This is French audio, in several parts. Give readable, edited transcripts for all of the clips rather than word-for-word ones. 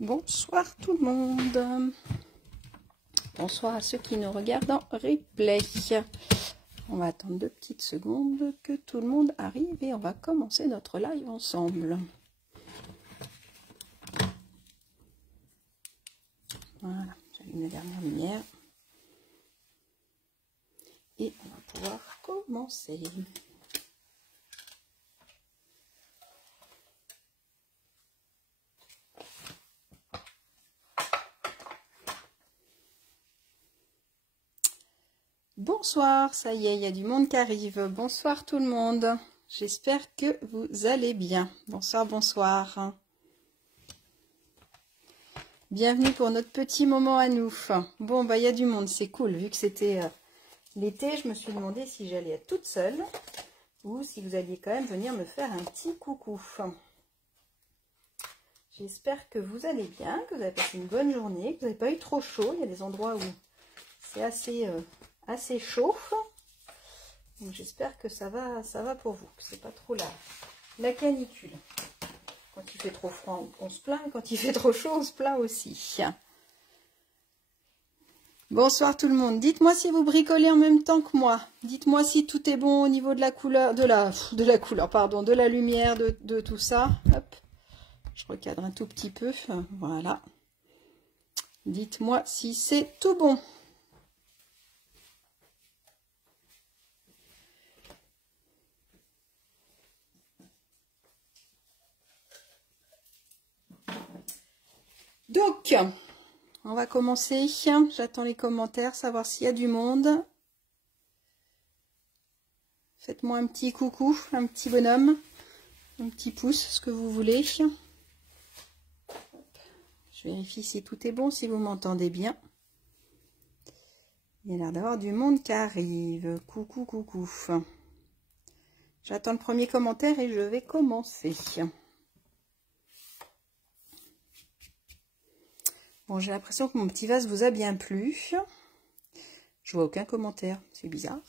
Bonsoir tout le monde. Bonsoir à ceux qui nous regardent en replay. On va attendre 2 petites secondes que tout le monde arrive et on va commencer notre live ensemble. Voilà, j'allume la dernière lumière. Et on va pouvoir commencer. Bonsoir, ça y est, il y a du monde qui arrive. Bonsoir tout le monde. J'espère que vous allez bien. Bonsoir, bonsoir. Bienvenue pour notre petit moment à nous. Bon, bah il y a du monde, c'est cool. Vu que c'était l'été, je me suis demandé si j'allais être toute seule ou si vous alliez quand même venir me faire un petit coucou. J'espère que vous allez bien, que vous avez passé une bonne journée, que vous n'avez pas eu trop chaud. Il y a des endroits où c'est assez chaud. Donc j'espère que ça va pour vous, que c'est pas trop la canicule. Quand il fait trop froid, on se plaint. Quand il fait trop chaud, on se plaint aussi. Bonsoir tout le monde. Dites-moi si vous bricolez en même temps que moi. Dites-moi si tout est bon au niveau de la couleur, de la couleur, pardon, de la lumière, de tout ça. Hop. Je recadre un tout petit peu. Voilà. Dites-moi si c'est tout bon. Donc, on va commencer. J'attends les commentaires, savoir s'il y a du monde. Faites-moi un petit coucou, un petit bonhomme, un petit pouce, ce que vous voulez. Je vérifie si tout est bon, si vous m'entendez bien. Il y a l'air d'avoir du monde qui arrive. Coucou, coucou. J'attends le premier commentaire et je vais commencer. Bon, j'ai l'impression que mon petit vase vous a bien plu. Je vois aucun commentaire, c'est bizarre.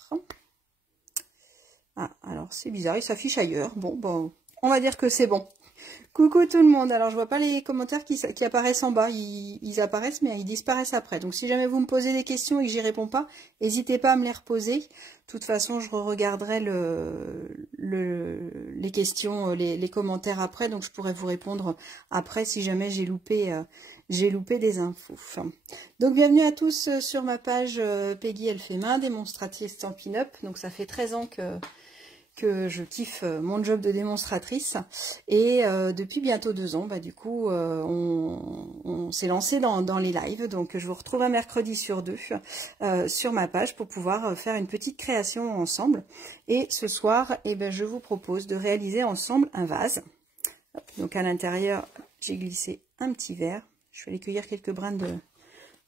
Ah, alors c'est bizarre, il s'affiche ailleurs. Bon, on va dire que c'est bon. Coucou tout le monde. Alors je vois pas les commentaires qui apparaissent en bas. Ils apparaissent mais ils disparaissent après. Donc si jamais vous me posez des questions et que j'y réponds pas, n'hésitez pas à me les reposer. De toute façon, je regarderai les questions, les commentaires après. Donc je pourrai vous répondre après si jamais j'ai loupé des infos. Donc bienvenue à tous sur ma page Peggy Elle fait main, démonstratrice Stampin' Up. Donc ça fait 13 ans que je kiffe mon job de démonstratrice et depuis bientôt 2 ans, bah, du coup on s'est lancé dans les lives. Donc je vous retrouve un mercredi sur 2 sur ma page pour pouvoir faire une petite création ensemble. Et ce soir, eh ben, je vous propose de réaliser ensemble un vase. Hop, donc à l'intérieur, j'ai glissé un petit verre. Je vais aller cueillir quelques brins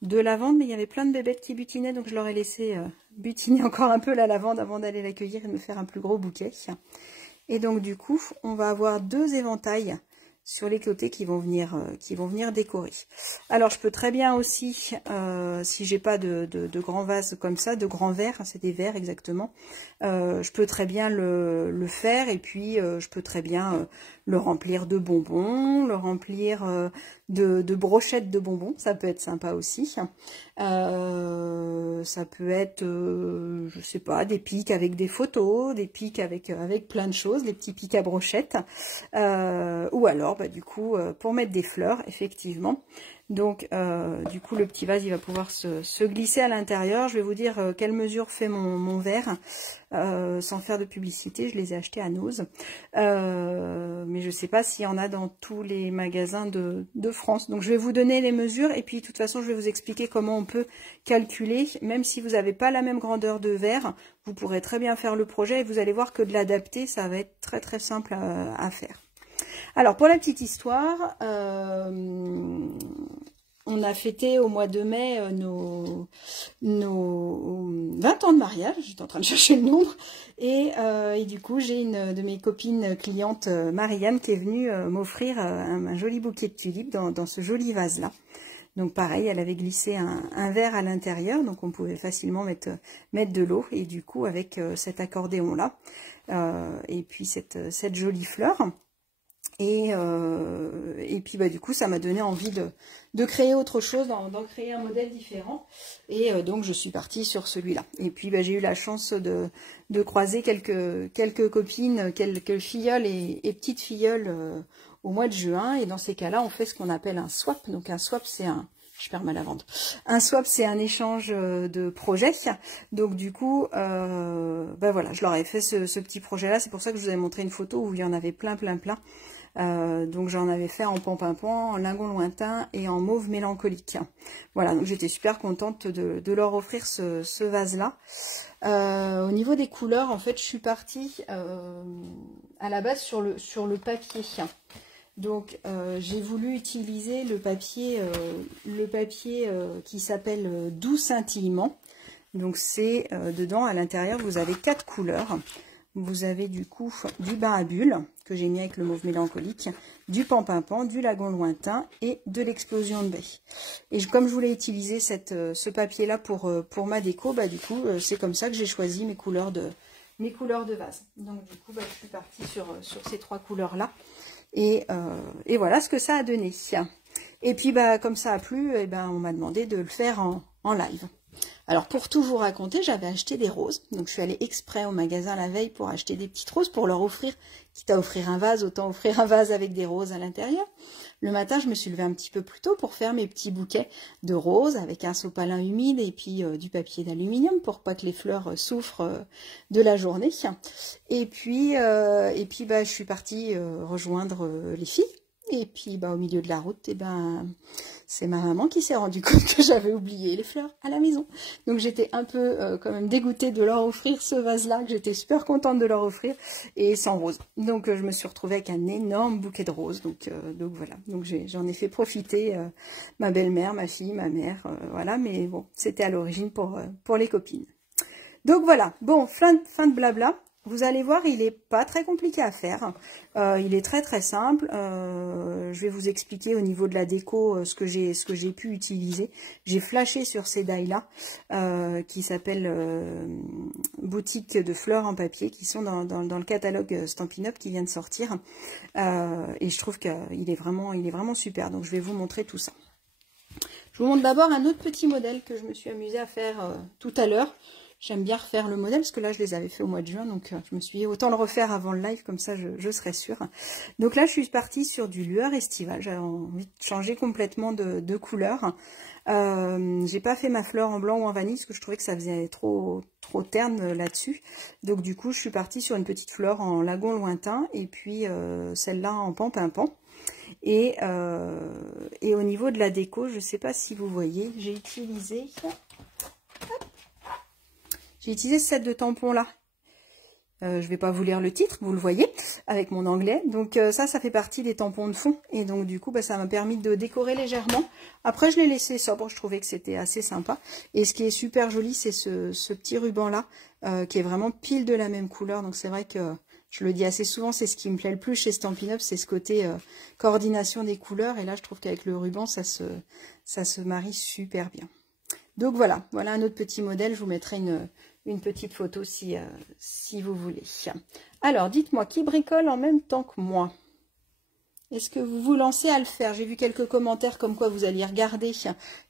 de lavande, mais il y avait plein de bébêtes qui butinaient, donc je leur ai laissé butiner encore un peu la lavande avant d'aller la cueillir et de me faire un plus gros bouquet. Et donc du coup, on va avoir 2 éventails sur les côtés qui vont venir décorer. Alors je peux très bien aussi, si j'ai pas de grands vases comme ça, de grands verres, c'est des verres exactement, je peux très bien le faire et puis je peux très bien le remplir de bonbons, le remplir de brochettes de bonbons, ça peut être sympa aussi. Ça peut être, je sais pas, des pics avec des photos, des pics avec plein de choses, des petits pics à brochettes, ou alors bah, du coup pour mettre des fleurs, effectivement. Donc du coup le petit vase il va pouvoir se glisser à l'intérieur. Je vais vous dire quelle mesure fait mon verre, sans faire de publicité, je les ai achetés à Nose, mais je sais pas s'il y en a dans tous les magasins de France. Donc je vais vous donner les mesures et puis de toute façon je vais vous expliquer comment on peut calculer. Même si vous n'avez pas la même grandeur de verre, vous pourrez très bien faire le projet et vous allez voir que de l'adapter ça va être très très simple à faire. Alors pour la petite histoire, on a fêté au mois de mai nos 20 ans de mariage. J'étais en train de chercher le nombre. Et du coup, j'ai une de mes copines clientes, Marianne, qui est venue m'offrir un joli bouquet de tulipes dans ce joli vase-là. Donc pareil, elle avait glissé un verre à l'intérieur, donc on pouvait facilement mettre de l'eau. Et du coup, avec cet accordéon-là, et puis cette jolie fleur. Et puis bah, du coup ça m'a donné envie de créer autre chose, d'en créer un modèle différent, et donc je suis partie sur celui-là. Et puis bah, j'ai eu la chance de croiser quelques copines, quelques filleules et petites filleules au mois de juin, et dans ces cas-là on fait ce qu'on appelle un swap. Donc un swap c'est un... Je perds mal la vente. Un swap, c'est un échange de projets. Donc du coup, bah voilà, je leur ai fait ce petit projet-là. C'est pour ça que je vous avais montré une photo où il y en avait plein. Donc j'en avais fait en pan-pimpon, en lingon lointain et en mauve mélancolique. Voilà, donc j'étais super contente de leur offrir ce vase-là. Au niveau des couleurs, en fait, je suis partie à la base sur le papier. Donc j'ai voulu utiliser le papier qui s'appelle Doux Scintillement. Donc c'est dedans, à l'intérieur, vous avez 4 couleurs. Vous avez du coup du bain à bulles que j'ai mis avec le mauve mélancolique, du pan-pimpon, du lagon lointain et de l'explosion de baie. Et comme je voulais utiliser ce papier-là pour ma déco, bah du coup c'est comme ça que j'ai choisi mes couleurs de vase. Donc du coup bah, je suis partie sur ces 3 couleurs-là. Et voilà ce que ça a donné. Et puis bah comme ça a plu, et ben on m'a demandé de le faire en live. Alors pour tout vous raconter, j'avais acheté des roses, donc je suis allée exprès au magasin la veille pour acheter des petites roses pour leur offrir, quitte à offrir un vase, autant offrir un vase avec des roses à l'intérieur. Le matin, je me suis levée un petit peu plus tôt pour faire mes petits bouquets de roses avec un sopalin humide et puis du papier d'aluminium pour pas que les fleurs souffrent de la journée. Et puis bah, je suis partie rejoindre les filles. Et puis bah, au milieu de la route, et ben c'est ma maman qui s'est rendue compte que j'avais oublié les fleurs à la maison. Donc j'étais un peu quand même dégoûtée de leur offrir ce vase-là, que j'étais super contente de leur offrir, et sans roses. Donc je me suis retrouvée avec un énorme bouquet de roses. Donc voilà, donc j'en ai fait profiter ma belle-mère, ma fille, ma mère, voilà. Mais bon, c'était à l'origine pour les copines. Donc voilà, bon, fin de blabla. Vous allez voir, il n'est pas très compliqué à faire. Il est très simple. Je vais vous expliquer au niveau de la déco ce que j'ai pu utiliser. J'ai flashé sur ces die-là qui s'appellent Boutique de fleurs en papier, qui sont dans le catalogue Stampin' Up qui vient de sortir. Et je trouve qu'il est vraiment super. Donc je vais vous montrer tout ça. Je vous montre d'abord un autre petit modèle que je me suis amusée à faire tout à l'heure. J'aime bien refaire le modèle, parce que là, je les avais fait au mois de juin, donc je me suis dit, autant le refaire avant le live, comme ça, je serai sûre. Donc là, je suis partie sur du lueur estival. J'avais envie de changer complètement de couleur. J'ai pas fait ma fleur en blanc ou en vanille, parce que je trouvais que ça faisait trop terne là-dessus. Donc du coup, je suis partie sur une petite fleur en lagon lointain, et puis celle-là en pan-pimpon. Et au niveau de la déco, je sais pas si vous voyez, j'ai utilisé... J'ai utilisé ce set de tampons là. Je vais pas vous lire le titre, vous le voyez, avec mon anglais. Donc ça fait partie des tampons de fond. Et donc du coup, bah, ça m'a permis de décorer légèrement. Après, je l'ai laissé sobre, je trouvais que c'était assez sympa. Et ce qui est super joli, c'est ce petit ruban là, qui est vraiment pile de la même couleur. Donc c'est vrai que, je le dis assez souvent, c'est ce qui me plaît le plus chez Stampin' Up, c'est ce côté coordination des couleurs. Et là, je trouve qu'avec le ruban, ça se marie super bien. Donc voilà un autre petit modèle. Je vous mettrai une petite photo si vous voulez. Alors, dites-moi, qui bricole en même temps que moi? Est-ce que vous vous lancez à le faire? J'ai vu quelques commentaires comme quoi vous alliez regarder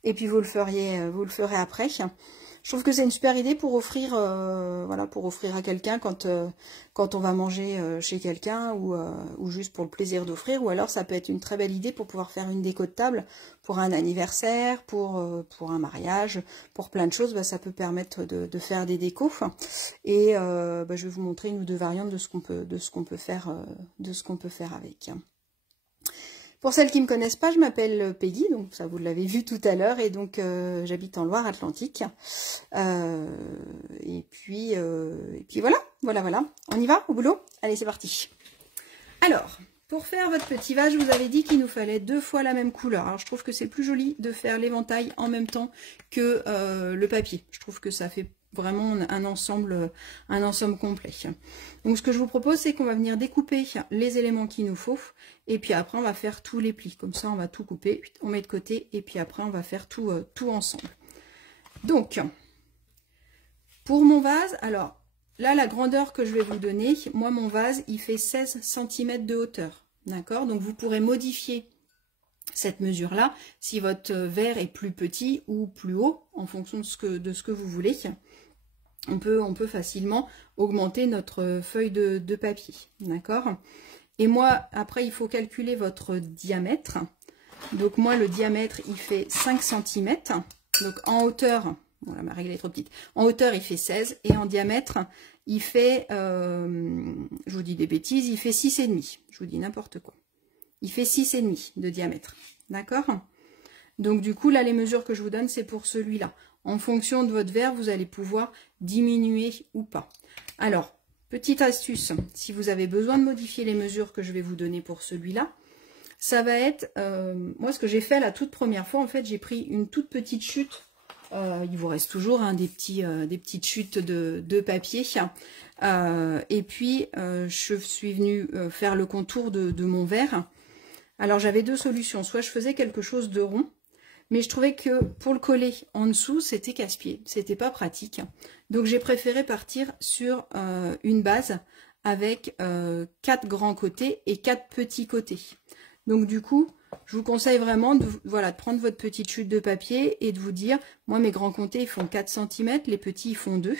et puis vous le ferez après. Je trouve que c'est une super idée pour offrir, pour offrir à quelqu'un quand on va manger chez quelqu'un ou juste pour le plaisir d'offrir. Ou alors ça peut être une très belle idée pour pouvoir faire une déco de table pour un anniversaire, pour un mariage, pour plein de choses. Bah, ça peut permettre de faire des décos. Et je vais vous montrer une ou deux variantes de ce qu'on peut faire avec. Pour celles qui ne me connaissent pas, je m'appelle Peggy, donc ça vous l'avez vu tout à l'heure, et donc j'habite en Loire-Atlantique. Et puis voilà. On y va au boulot? Allez, c'est parti. Alors, pour faire votre petit vase, je vous avais dit qu'il nous fallait 2 fois la même couleur. Alors je trouve que c'est plus joli de faire l'éventail en même temps que le papier. Je trouve que ça fait vraiment un ensemble complet. Donc ce que je vous propose, c'est qu'on va venir découper les éléments qu'il nous faut, et puis après on va faire tous les plis. Comme ça on va tout couper, on met de côté, et puis après on va faire tout ensemble. Donc pour mon vase, alors là la grandeur que je vais vous donner, moi mon vase il fait 16 cm de hauteur. D'accord? Donc vous pourrez modifier cette mesure-là si votre verre est plus petit ou plus haut en fonction de ce que vous voulez. On peut facilement augmenter notre feuille de papier. D'accord? Et moi, après, il faut calculer votre diamètre. Donc moi, le diamètre, il fait 5 cm. Donc en hauteur, voilà, ma règle est trop petite. En hauteur, il fait 16. Et en diamètre, il fait, je vous dis des bêtises, il fait 6,5. Je vous dis n'importe quoi. Il fait 6,5 de diamètre. D'accord? Donc du coup, là, les mesures que je vous donne, c'est pour celui-là. En fonction de votre verre, vous allez pouvoir diminuer ou pas. Alors, petite astuce, si vous avez besoin de modifier les mesures que je vais vous donner pour celui-là, ça va être, moi ce que j'ai fait la toute première fois, en fait, j'ai pris une toute petite chute, il vous reste toujours hein, des petites chutes de papier, et puis je suis venue faire le contour de mon verre. Alors j'avais deux solutions, soit je faisais quelque chose de rond, mais je trouvais que pour le coller en dessous, c'était casse-pied, c'était pas pratique. Donc j'ai préféré partir sur une base avec 4 grands côtés et 4 petits côtés. Donc du coup, je vous conseille vraiment de, voilà, de prendre votre petite chute de papier et de vous dire, moi mes grands côtés ils font 4 cm, les petits ils font 2.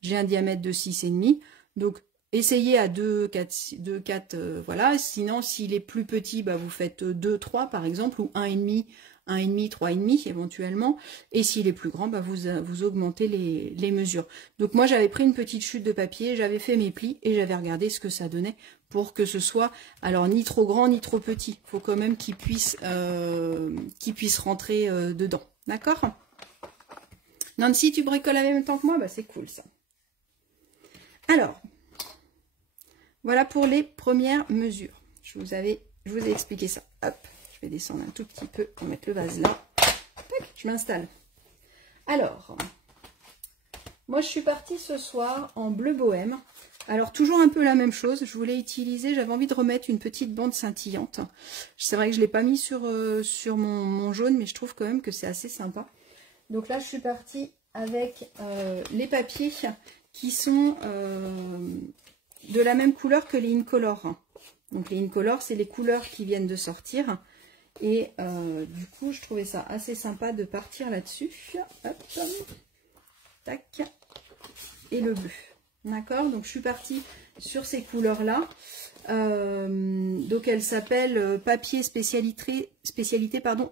J'ai un diamètre de 6,5. Donc essayez à 2, 4, voilà. Sinon, s'il est plus petit, bah, vous faites 2, 3 par exemple, ou 1,5, 1,5, 3,5 éventuellement. Et s'il est plus grand, bah, vous augmentez les mesures. Donc moi, j'avais pris une petite chute de papier, j'avais fait mes plis et j'avais regardé ce que ça donnait pour que ce soit, alors ni trop grand ni trop petit. Il faut quand même qu'il puisse rentrer dedans. D'accord? Nancy, tu bricoles en même temps que moi? Bah, c'est cool ça. Alors, voilà pour les premières mesures. Je vous ai expliqué ça. Hop, je vais descendre un tout petit peu pour mettre le vase là. Tac, je m'installe. Alors, moi je suis partie ce soir en bleu bohème. Alors toujours un peu la même chose. Je voulais utiliser, j'avais envie de remettre une petite bande scintillante. C'est vrai que je ne l'ai pas mis sur mon jaune, mais je trouve quand même que c'est assez sympa. Donc là je suis partie avec les papiers qui sont de la même couleur que les Incolor. Donc les Incolor, c'est les couleurs qui viennent de sortir. Et du coup, je trouvais ça assez sympa de partir là-dessus. Hop, tac, et le bleu. D'accord? Donc je suis partie sur ces couleurs-là. Donc elles s'appellent papier spécialité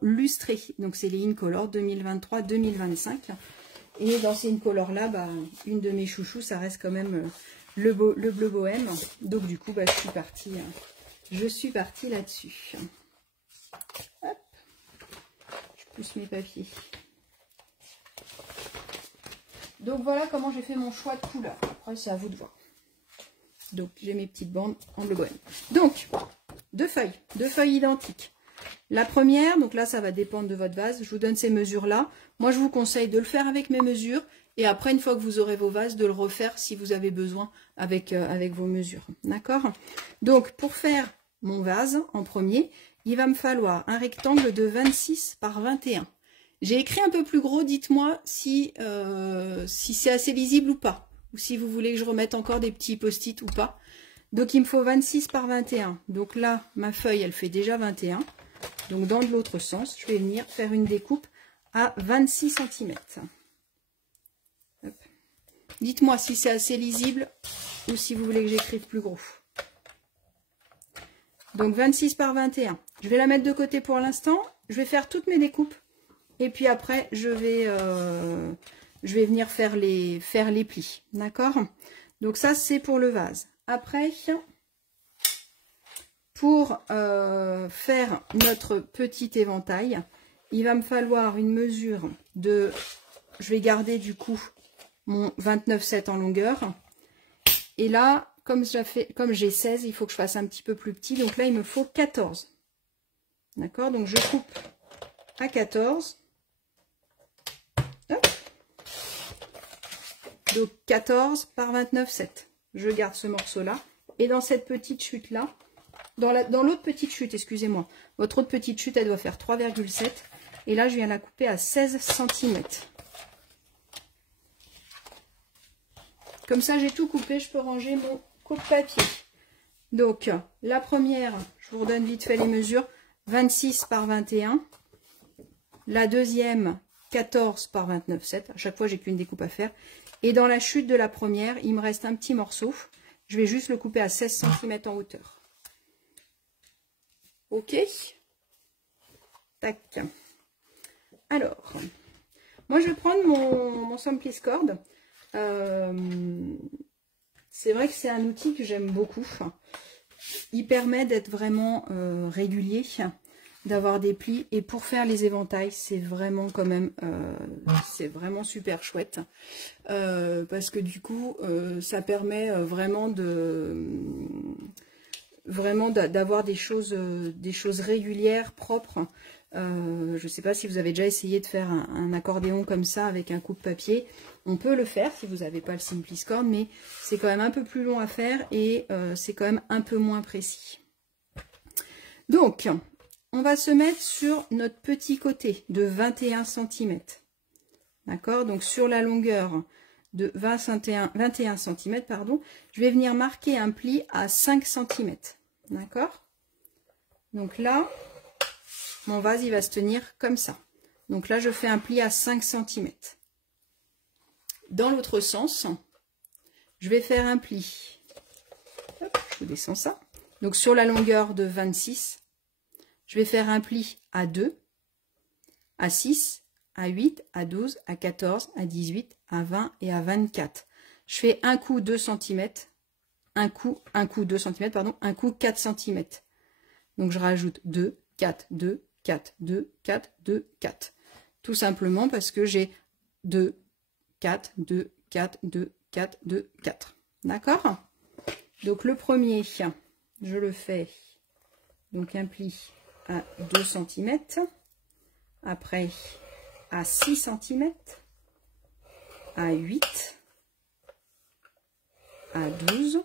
lustré. Donc c'est les Incolor 2023-2025. Et dans ces Incolor-là, bah, une de mes chouchous, ça reste quand même le bleu bohème. Donc du coup, bah, je suis partie là-dessus. Hop, je pousse mes papiers. Donc voilà comment j'ai fait mon choix de couleur. Après, c'est à vous de voir. Donc j'ai mes petites bandes en bleu bohème. Donc, deux feuilles identiques. La première, donc là, ça va dépendre de votre vase. Je vous donne ces mesures-là. Moi, je vous conseille de le faire avec mes mesures. Et après, une fois que vous aurez vos vases, de le refaire si vous avez besoin avec vos mesures. D'accord? Donc, pour faire mon vase en premier, il va me falloir un rectangle de 26 par 21. J'ai écrit un peu plus gros. Dites-moi si c'est assez lisible ou pas. Ou si vous voulez que je remette encore des petits post-it ou pas. Donc, il me faut 26 par 21. Donc là, ma feuille, elle fait déjà 21. Donc, dans l'autre sens, je vais venir faire une découpe à 26 cm. Dites-moi si c'est assez lisible ou si vous voulez que j'écrive plus gros. Donc, 26 par 21. Je vais la mettre de côté pour l'instant. Je vais faire toutes mes découpes. Et puis après, je vais venir faire les plis. D'accord? Donc, ça, c'est pour le vase. Après, pour faire notre petit éventail, il va me falloir une mesure de... Je vais garder du coup mon 29,7 en longueur. Et là, comme j'ai 16, il faut que je fasse un petit peu plus petit. Donc là, il me faut 14. D'accord? Donc je coupe à 14. Hop. Donc 14 par 29,7. Je garde ce morceau-là. Et dans cette petite chute-là, dans l'autre petite chute, excusez-moi, votre autre petite chute, elle doit faire 3,7. Et là, je viens la couper à 16 cm. Comme ça, j'ai tout coupé. Je peux ranger mon coupe-papier. Donc, la première, je Je vous redonne vite fait les mesures. 26 par 21. La deuxième, 14 par 29,7. À chaque fois, j'ai qu'une découpe à faire. Et dans la chute de la première, il me reste un petit morceau. Je vais juste le couper à 16 cm en hauteur. Ok. Tac. Alors, moi, je vais prendre mon Simplis Cord. C'est vrai que c'est un outil que j'aime beaucoup. Il permet d'être vraiment régulier, d'avoir des plis. Et pour faire les éventails, c'est vraiment quand même, c'est vraiment super chouette. Parce que du coup, ça permet vraiment d'avoir des choses régulières, propres. Je ne sais pas si vous avez déjà essayé de faire un accordéon comme ça avec un coupe-papier. On peut le faire si vous n'avez pas le Simplis Cord, mais c'est quand même un peu plus long à faire et c'est quand même un peu moins précis. Donc, on va se mettre sur notre petit côté de 21 cm. D'accord? Donc, sur la longueur de 21 cm, pardon, je vais venir marquer un pli à 5 cm. D'accord? Donc là, mon vase, il va se tenir comme ça. Donc là, je fais un pli à 5 cm. Dans l'autre sens, je vais faire un pli. Hop, je vous descends ça. Donc sur la longueur de 26, je vais faire un pli à 2, à 6, à 8, à 12, à 14, à 18, à 20 et à 24. Je fais un coup 2 cm, un coup 2 cm, pardon, un coup 4 cm. Donc je rajoute 2, 4, 2, 4, 2, 4, 2, 4. Tout simplement parce que j'ai 2, 4, 2, 4, 2, 4, 2, 4. D'accord? Donc le premier, je le fais, donc un pli à 2 cm, après à 6 cm, à 8, à 12,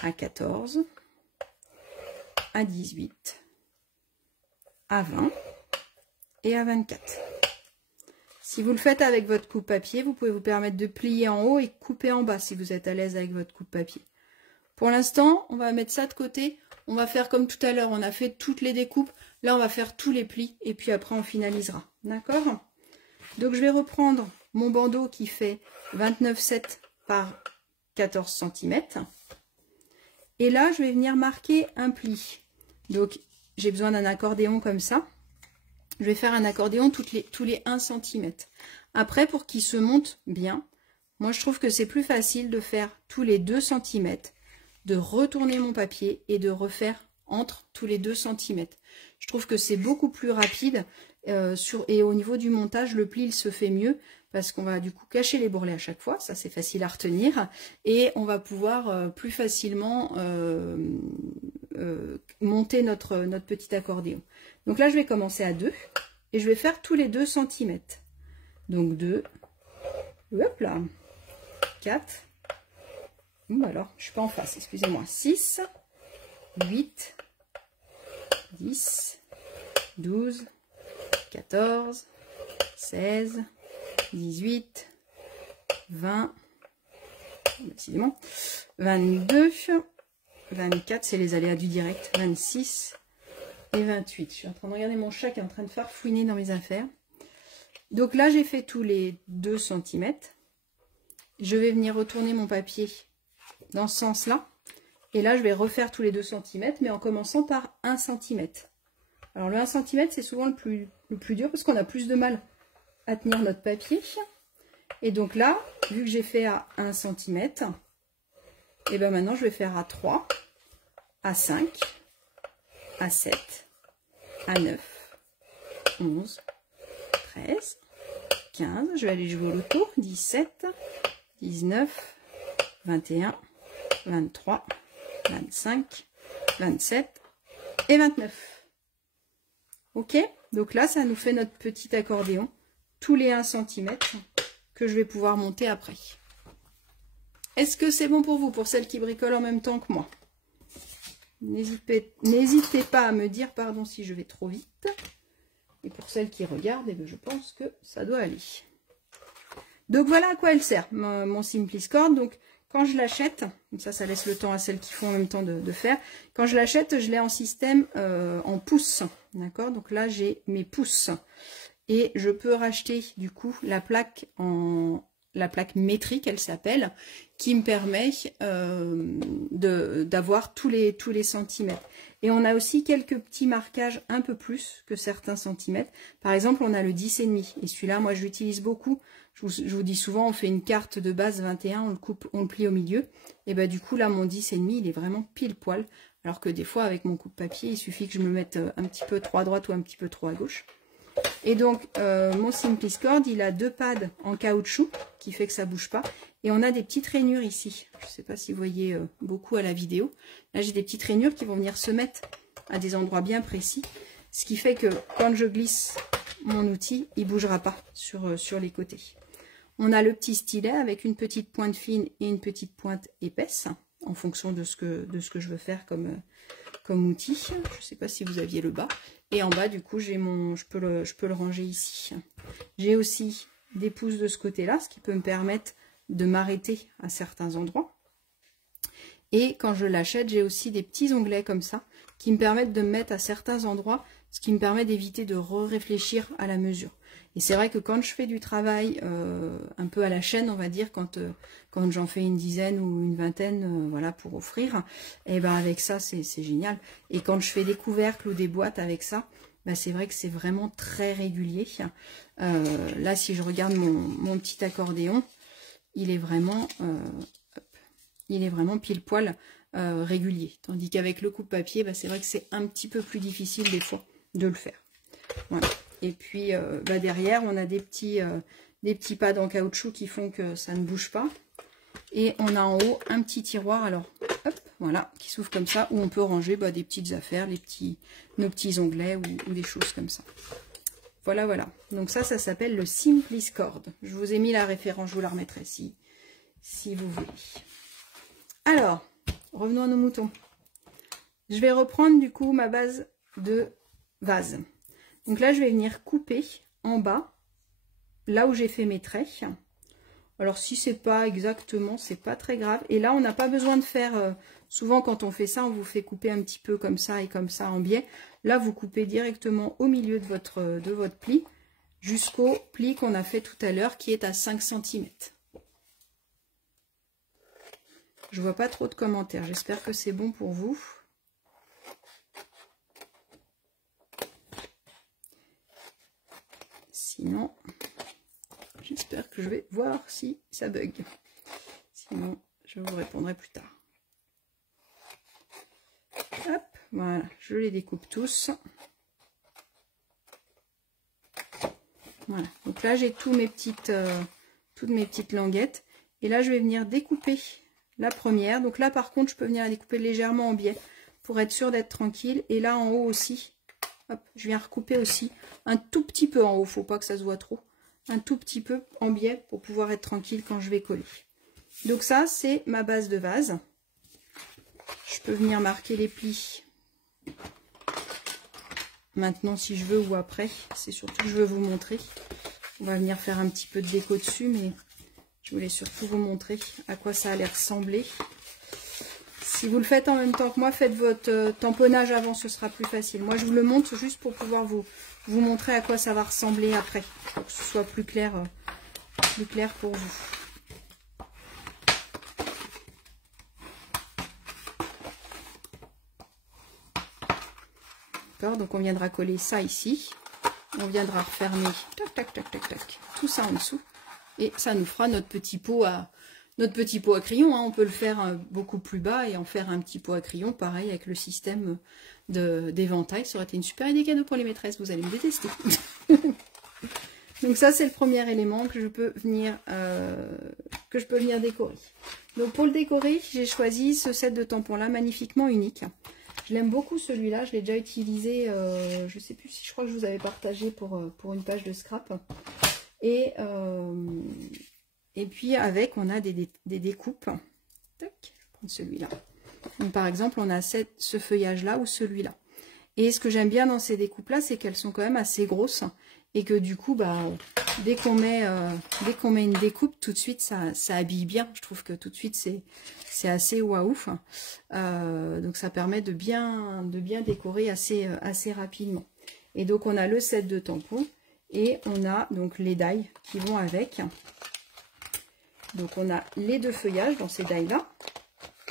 à 14, à 18, à 20 et à 24. Si vous le faites avec votre coupe-papier, vous pouvez vous permettre de plier en haut et couper en bas si vous êtes à l'aise avec votre coupe-papier. Pour l'instant, on va mettre ça de côté. On va faire comme tout à l'heure, on a fait toutes les découpes. Là, on va faire tous les plis et puis après, on finalisera. D'accord? Donc, je vais reprendre mon bandeau qui fait 29,7 par 14 cm. Et là, je vais venir marquer un pli. Donc, j'ai besoin d'un accordéon comme ça. Je vais faire un accordéon tous les 1 cm. Après, pour qu'il se monte bien, moi, je trouve que c'est plus facile de faire tous les 2 cm, de retourner mon papier et de refaire entre tous les 2 cm. Je trouve que c'est beaucoup plus rapide et au niveau du montage, le pli, il se fait mieux parce qu'on va du coup cacher les bourrelets à chaque fois. Ça, c'est facile à retenir et on va pouvoir plus facilement monter notre petit accordéon. Donc là, je vais commencer à 2 et je vais faire tous les 2 cm. Donc 2, hop là, 4, alors, je suis pas en face, excusez-moi, 6, 8, 10, 12, 14, 16, 18, 20, décidément, 22, 24, c'est les aléas du direct, 26 et 28. Je suis en train de regarder mon chat qui est en train de farfouiner dans mes affaires. Donc là, j'ai fait tous les 2 cm. Je vais venir retourner mon papier dans ce sens-là. Et là, je vais refaire tous les 2 cm, mais en commençant par 1 cm. Alors, le 1 cm, c'est souvent le plus dur parce qu'on a plus de mal à tenir notre papier. Et donc là, vu que j'ai fait à 1 cm, et bien maintenant, je vais faire à 3, à 5, à 7, à 9, 11, 13, 15, je vais aller jouer au loto, 17, 19, 21, 23, 25, 27 et 29. Ok, donc là, ça nous fait notre petit accordéon, tous les 1 cm que je vais pouvoir monter après. Est-ce que c'est bon pour vous, pour celles qui bricolent en même temps que moi? N'hésitez pas à me dire pardon si je vais trop vite. Et pour celles qui regardent, eh bien, je pense que ça doit aller. Donc voilà à quoi elle sert, mon Simplis Cord. Donc quand je l'achète, comme ça laisse le temps à celles qui font en même temps de faire. Quand je l'achète, je l'ai en système en pouces, d'accord? Donc là, j'ai mes pouces. Et je peux racheter du coup la plaque métrique, elle s'appelle, qui me permet d'avoir tous les centimètres. Et on a aussi quelques petits marquages un peu plus que certains centimètres. Par exemple, on a le 10,5. Et celui-là, moi, je l'utilise beaucoup. Je vous dis souvent, on fait une carte de base 21, on le coupe, on le plie au milieu. Et bah du coup, là, mon 10,5, il est vraiment pile poil. Alors que des fois, avec mon coupe-papier, il suffit que je me mette un petit peu trop à droite ou un petit peu trop à gauche. Et donc, mon Simpliscord, il a 2 pads en caoutchouc, qui fait que ça ne bouge pas. Et on a des petites rainures ici. Je ne sais pas si vous voyez beaucoup à la vidéo. Là, j'ai des petites rainures qui vont venir se mettre à des endroits bien précis. Ce qui fait que quand je glisse mon outil, il ne bougera pas sur les côtés. On a le petit stylet avec une petite pointe fine et une petite pointe épaisse, en fonction de ce que je veux faire comme outil. Je ne sais pas si vous aviez le bas. Et en bas, du coup, j'ai je peux le ranger ici. J'ai aussi des pouces de ce côté-là, ce qui peut me permettre de m'arrêter à certains endroits. Et quand je l'achète, j'ai aussi des petits onglets comme ça, qui me permettent de me mettre à certains endroits, ce qui me permet d'éviter de réfléchir à la mesure. Et c'est vrai que quand je fais du travail un peu à la chaîne, on va dire, quand j'en fais une dizaine ou une vingtaine, voilà, pour offrir, et ben avec ça, c'est génial. Et quand je fais des couvercles ou des boîtes avec ça, ben c'est vrai que c'est vraiment très régulier. Là, si je regarde mon petit accordéon, il est vraiment pile poil régulier. Tandis qu'avec le coupe-papier, ben c'est vrai que c'est un petit peu plus difficile des fois de le faire. Voilà. Et puis derrière, on a des petits pads en caoutchouc qui font que ça ne bouge pas. Et on a en haut un petit tiroir, alors, hop, voilà, qui s'ouvre comme ça, où on peut ranger des petites affaires, nos petits onglets ou des choses comme ça. Voilà, voilà. Donc ça s'appelle le Simpliscord. Je vous ai mis la référence, je vous la remettrai si vous voulez. Alors, revenons à nos moutons. Je vais reprendre du coup ma base de vase. Donc là, je vais venir couper en bas, là où j'ai fait mes traits. Alors si c'est pas exactement, c'est pas très grave. Et là, on n'a pas besoin de faire, souvent quand on fait ça, on vous fait couper un petit peu comme ça et comme ça en biais. Là, vous coupez directement au milieu de votre pli, jusqu'au pli qu'on a fait tout à l'heure, qui est à 5 cm. Je vois pas trop de commentaires, j'espère que c'est bon pour vous. Sinon, j'espère que je vais voir si ça bug. Sinon, je vous répondrai plus tard. Hop, voilà, je les découpe tous. Voilà, donc là j'ai toutes mes petites languettes. Et là, je vais venir découper la première. Donc là, par contre, je peux venir la découper légèrement en biais pour être sûr d'être tranquille. Et là, en haut aussi, hop, je viens recouper aussi un tout petit peu en haut. Faut pas que ça se voit trop. Un tout petit peu en biais pour pouvoir être tranquille quand je vais coller. Donc ça, c'est ma base de vase. Je peux venir marquer les plis maintenant si je veux ou après. C'est surtout que je veux vous montrer. On va venir faire un petit peu de déco dessus, mais je voulais surtout vous montrer à quoi ça allait ressembler. Si vous le faites en même temps que moi, faites votre tamponnage avant, ce sera plus facile. Moi, je vous le montre juste pour pouvoir vous montrer à quoi ça va ressembler après, pour que ce soit plus clair pour vous. D'accord, donc on viendra coller ça ici. On viendra refermer tac, tac, tac, tac, tac, tout ça en dessous. Et ça nous fera notre petit pot à crayon. Hein. On peut le faire beaucoup plus bas et en faire un petit pot à crayon, pareil avec le système d'éventail. Ça aurait été une super idée cadeau pour les maîtresses, vous allez me détester. Donc ça, c'est le premier élément que je peux venir décorer. Donc pour le décorer, j'ai choisi ce set de tampons là, magnifiquement unique. Je l'aime beaucoup celui-là, je l'ai déjà utilisé, je ne sais plus si je crois que je vous avais partagé pour une page de scrap. Et puis avec, on a des découpes. Tac, je vais prendre celui-là. Donc par exemple, on a ce feuillage-là ou celui-là. Et ce que j'aime bien dans ces découpes-là, c'est qu'elles sont quand même assez grosses. et que du coup, bah, dès qu'on met une découpe, tout de suite, ça habille bien. Je trouve que tout de suite, c'est assez waouh. Donc, ça permet de bien décorer assez rapidement. Et donc, on a le set de tampons et on a donc les die qui vont avec. Donc, on a les 2 feuillages dans ces die-là.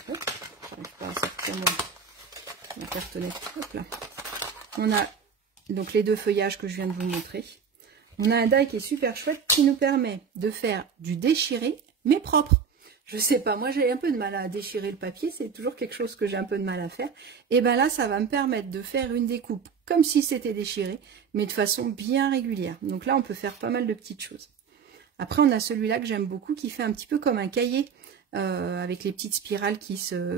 Je n'arrive pas à sortir mon cartonnette. Hop là. On a donc les 2 feuillages que je viens de vous montrer. On a un die qui est super chouette qui nous permet de faire du déchiré, mais propre. Je sais pas, moi j'ai un peu de mal à déchirer le papier, c'est toujours quelque chose que j'ai un peu de mal à faire. Et ben là, ça va me permettre de faire une découpe comme si c'était déchiré, mais de façon bien régulière. Donc là, on peut faire pas mal de petites choses. Après, on a celui-là que j'aime beaucoup, qui fait un petit peu comme un cahier, avec les petites spirales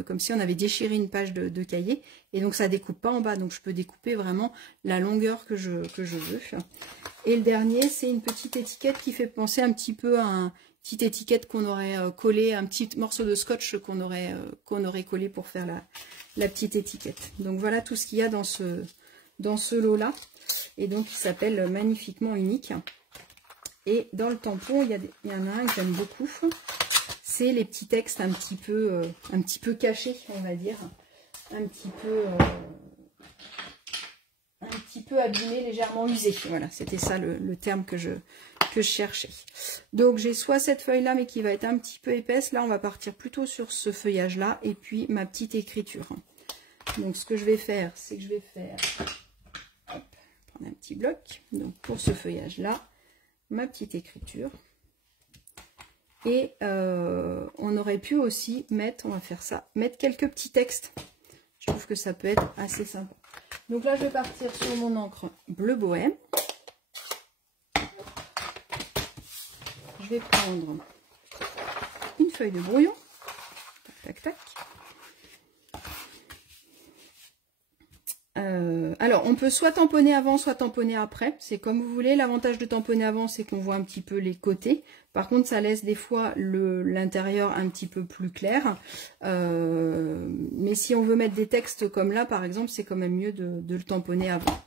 comme si on avait déchiré une page de cahier. Et donc, ça découpe pas en bas, donc je peux découper vraiment la longueur que je veux. Et le dernier, c'est une petite étiquette qui fait penser un petit peu à une petite étiquette qu'on aurait collée, un petit morceau de scotch qu'on aurait collé pour faire la petite étiquette. Donc, voilà tout ce qu'il y a dans ce lot-là. Et donc, il s'appelle Magnifiquement Unique. Et dans le tampon, il y en a un que j'aime beaucoup. C'est les petits textes un petit peu cachés, on va dire. Un petit peu abîmés, légèrement usés. Voilà, c'était ça le terme que je cherchais. Donc, j'ai soit cette feuille-là, mais qui va être un petit peu épaisse. Là, on va partir plutôt sur ce feuillage-là. Et puis, ma petite écriture. Donc, ce que je vais faire, c'est que je vais faire... Hop, prendre un petit bloc. Donc, pour ce feuillage-là, ma petite écriture. Et on aurait pu aussi mettre, on va faire ça, mettre quelques petits textes. Je trouve que ça peut être assez sympa. Donc là, je vais partir sur mon encre bleu bohème. Je vais prendre une feuille de brouillon. Tac, tac, tac. Alors, on peut soit tamponner avant, soit tamponner après. C'est comme vous voulez. L'avantage de tamponner avant, c'est qu'on voit un petit peu les côtés. Par contre, ça laisse des fois l'intérieur un petit peu plus clair. Mais si on veut mettre des textes comme là, par exemple, c'est quand même mieux de le tamponner avant.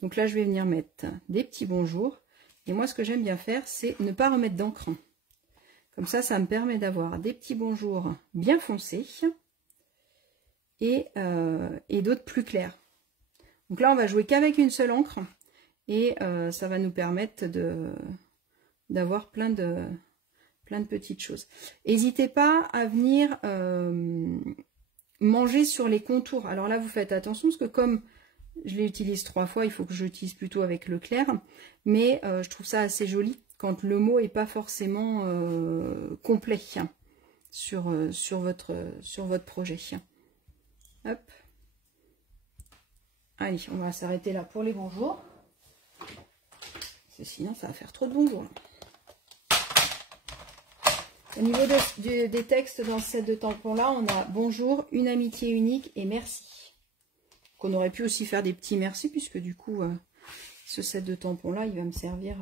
Donc là, je vais venir mettre des petits bonjours. Et moi, ce que j'aime bien faire, c'est ne pas remettre d'encre. Comme ça me permet d'avoir des petits bonjours bien foncés et d'autres plus clairs. Donc là, on va jouer qu'avec une seule encre et ça va nous permettre d'avoir plein de petites choses. N'hésitez pas à venir manger sur les contours. Alors là, vous faites attention parce que comme je l'utilise 3 fois, il faut que je l'utilise plutôt avec le clair. Mais je trouve ça assez joli quand le mot n'est pas forcément complet sur votre projet. Hop. Allez, on va s'arrêter là pour les bonjours. Sinon, ça va faire trop de bonjours. Au niveau des textes dans ce set de tampons-là, on a bonjour, une amitié unique et merci. Qu'on aurait pu aussi faire des petits merci, puisque du coup, ce set de tampons-là, il va me servir.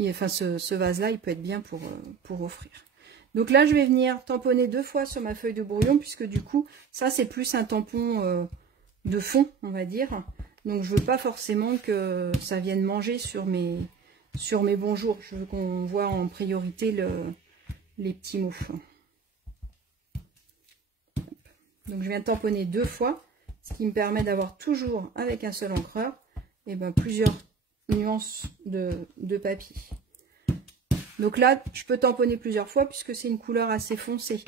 Enfin, ce vase-là, il peut être bien pour offrir. Donc là, je vais venir tamponner 2 fois sur ma feuille de brouillon, puisque du coup, ça, c'est plus un tampon de fond, on va dire. Donc, je veux pas forcément que ça vienne manger sur mes bonjours. Je veux qu'on voit en priorité les petits mots. Donc, je viens tamponner 2 fois, ce qui me permet d'avoir toujours, avec un seul encreur, et ben, plusieurs nuances de papier. Donc là, je peux tamponner plusieurs fois puisque c'est une couleur assez foncée.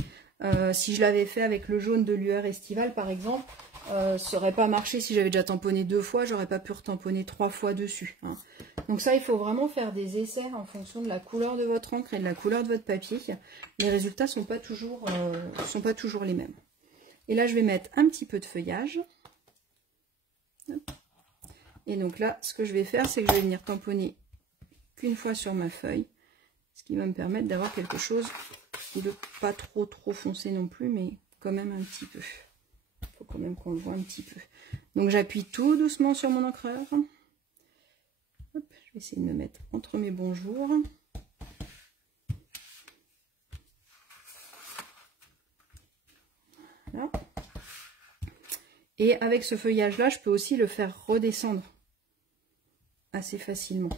Si je l'avais fait avec le jaune de Lueur Estivale, par exemple, ça n'aurait pas marché. Si j'avais déjà tamponné 2 fois, j'aurais pas pu retamponner 3 fois dessus. Hein. Donc ça, il faut vraiment faire des essais en fonction de la couleur de votre encre et de la couleur de votre papier. Les résultats sont pas toujours les mêmes. Et là, je vais mettre un petit peu de feuillage. Et donc là, ce que je vais faire, c'est que je vais venir tamponner qu'une fois sur ma feuille. Ce qui va me permettre d'avoir quelque chose de pas trop foncé non plus, mais quand même un petit peu. Il faut quand même qu'on le voit un petit peu. Donc j'appuie tout doucement sur mon encreur. Hop, je vais essayer de me mettre entre mes bonjours. Voilà. Et avec ce feuillage-là, je peux aussi le faire redescendre. assez facilement.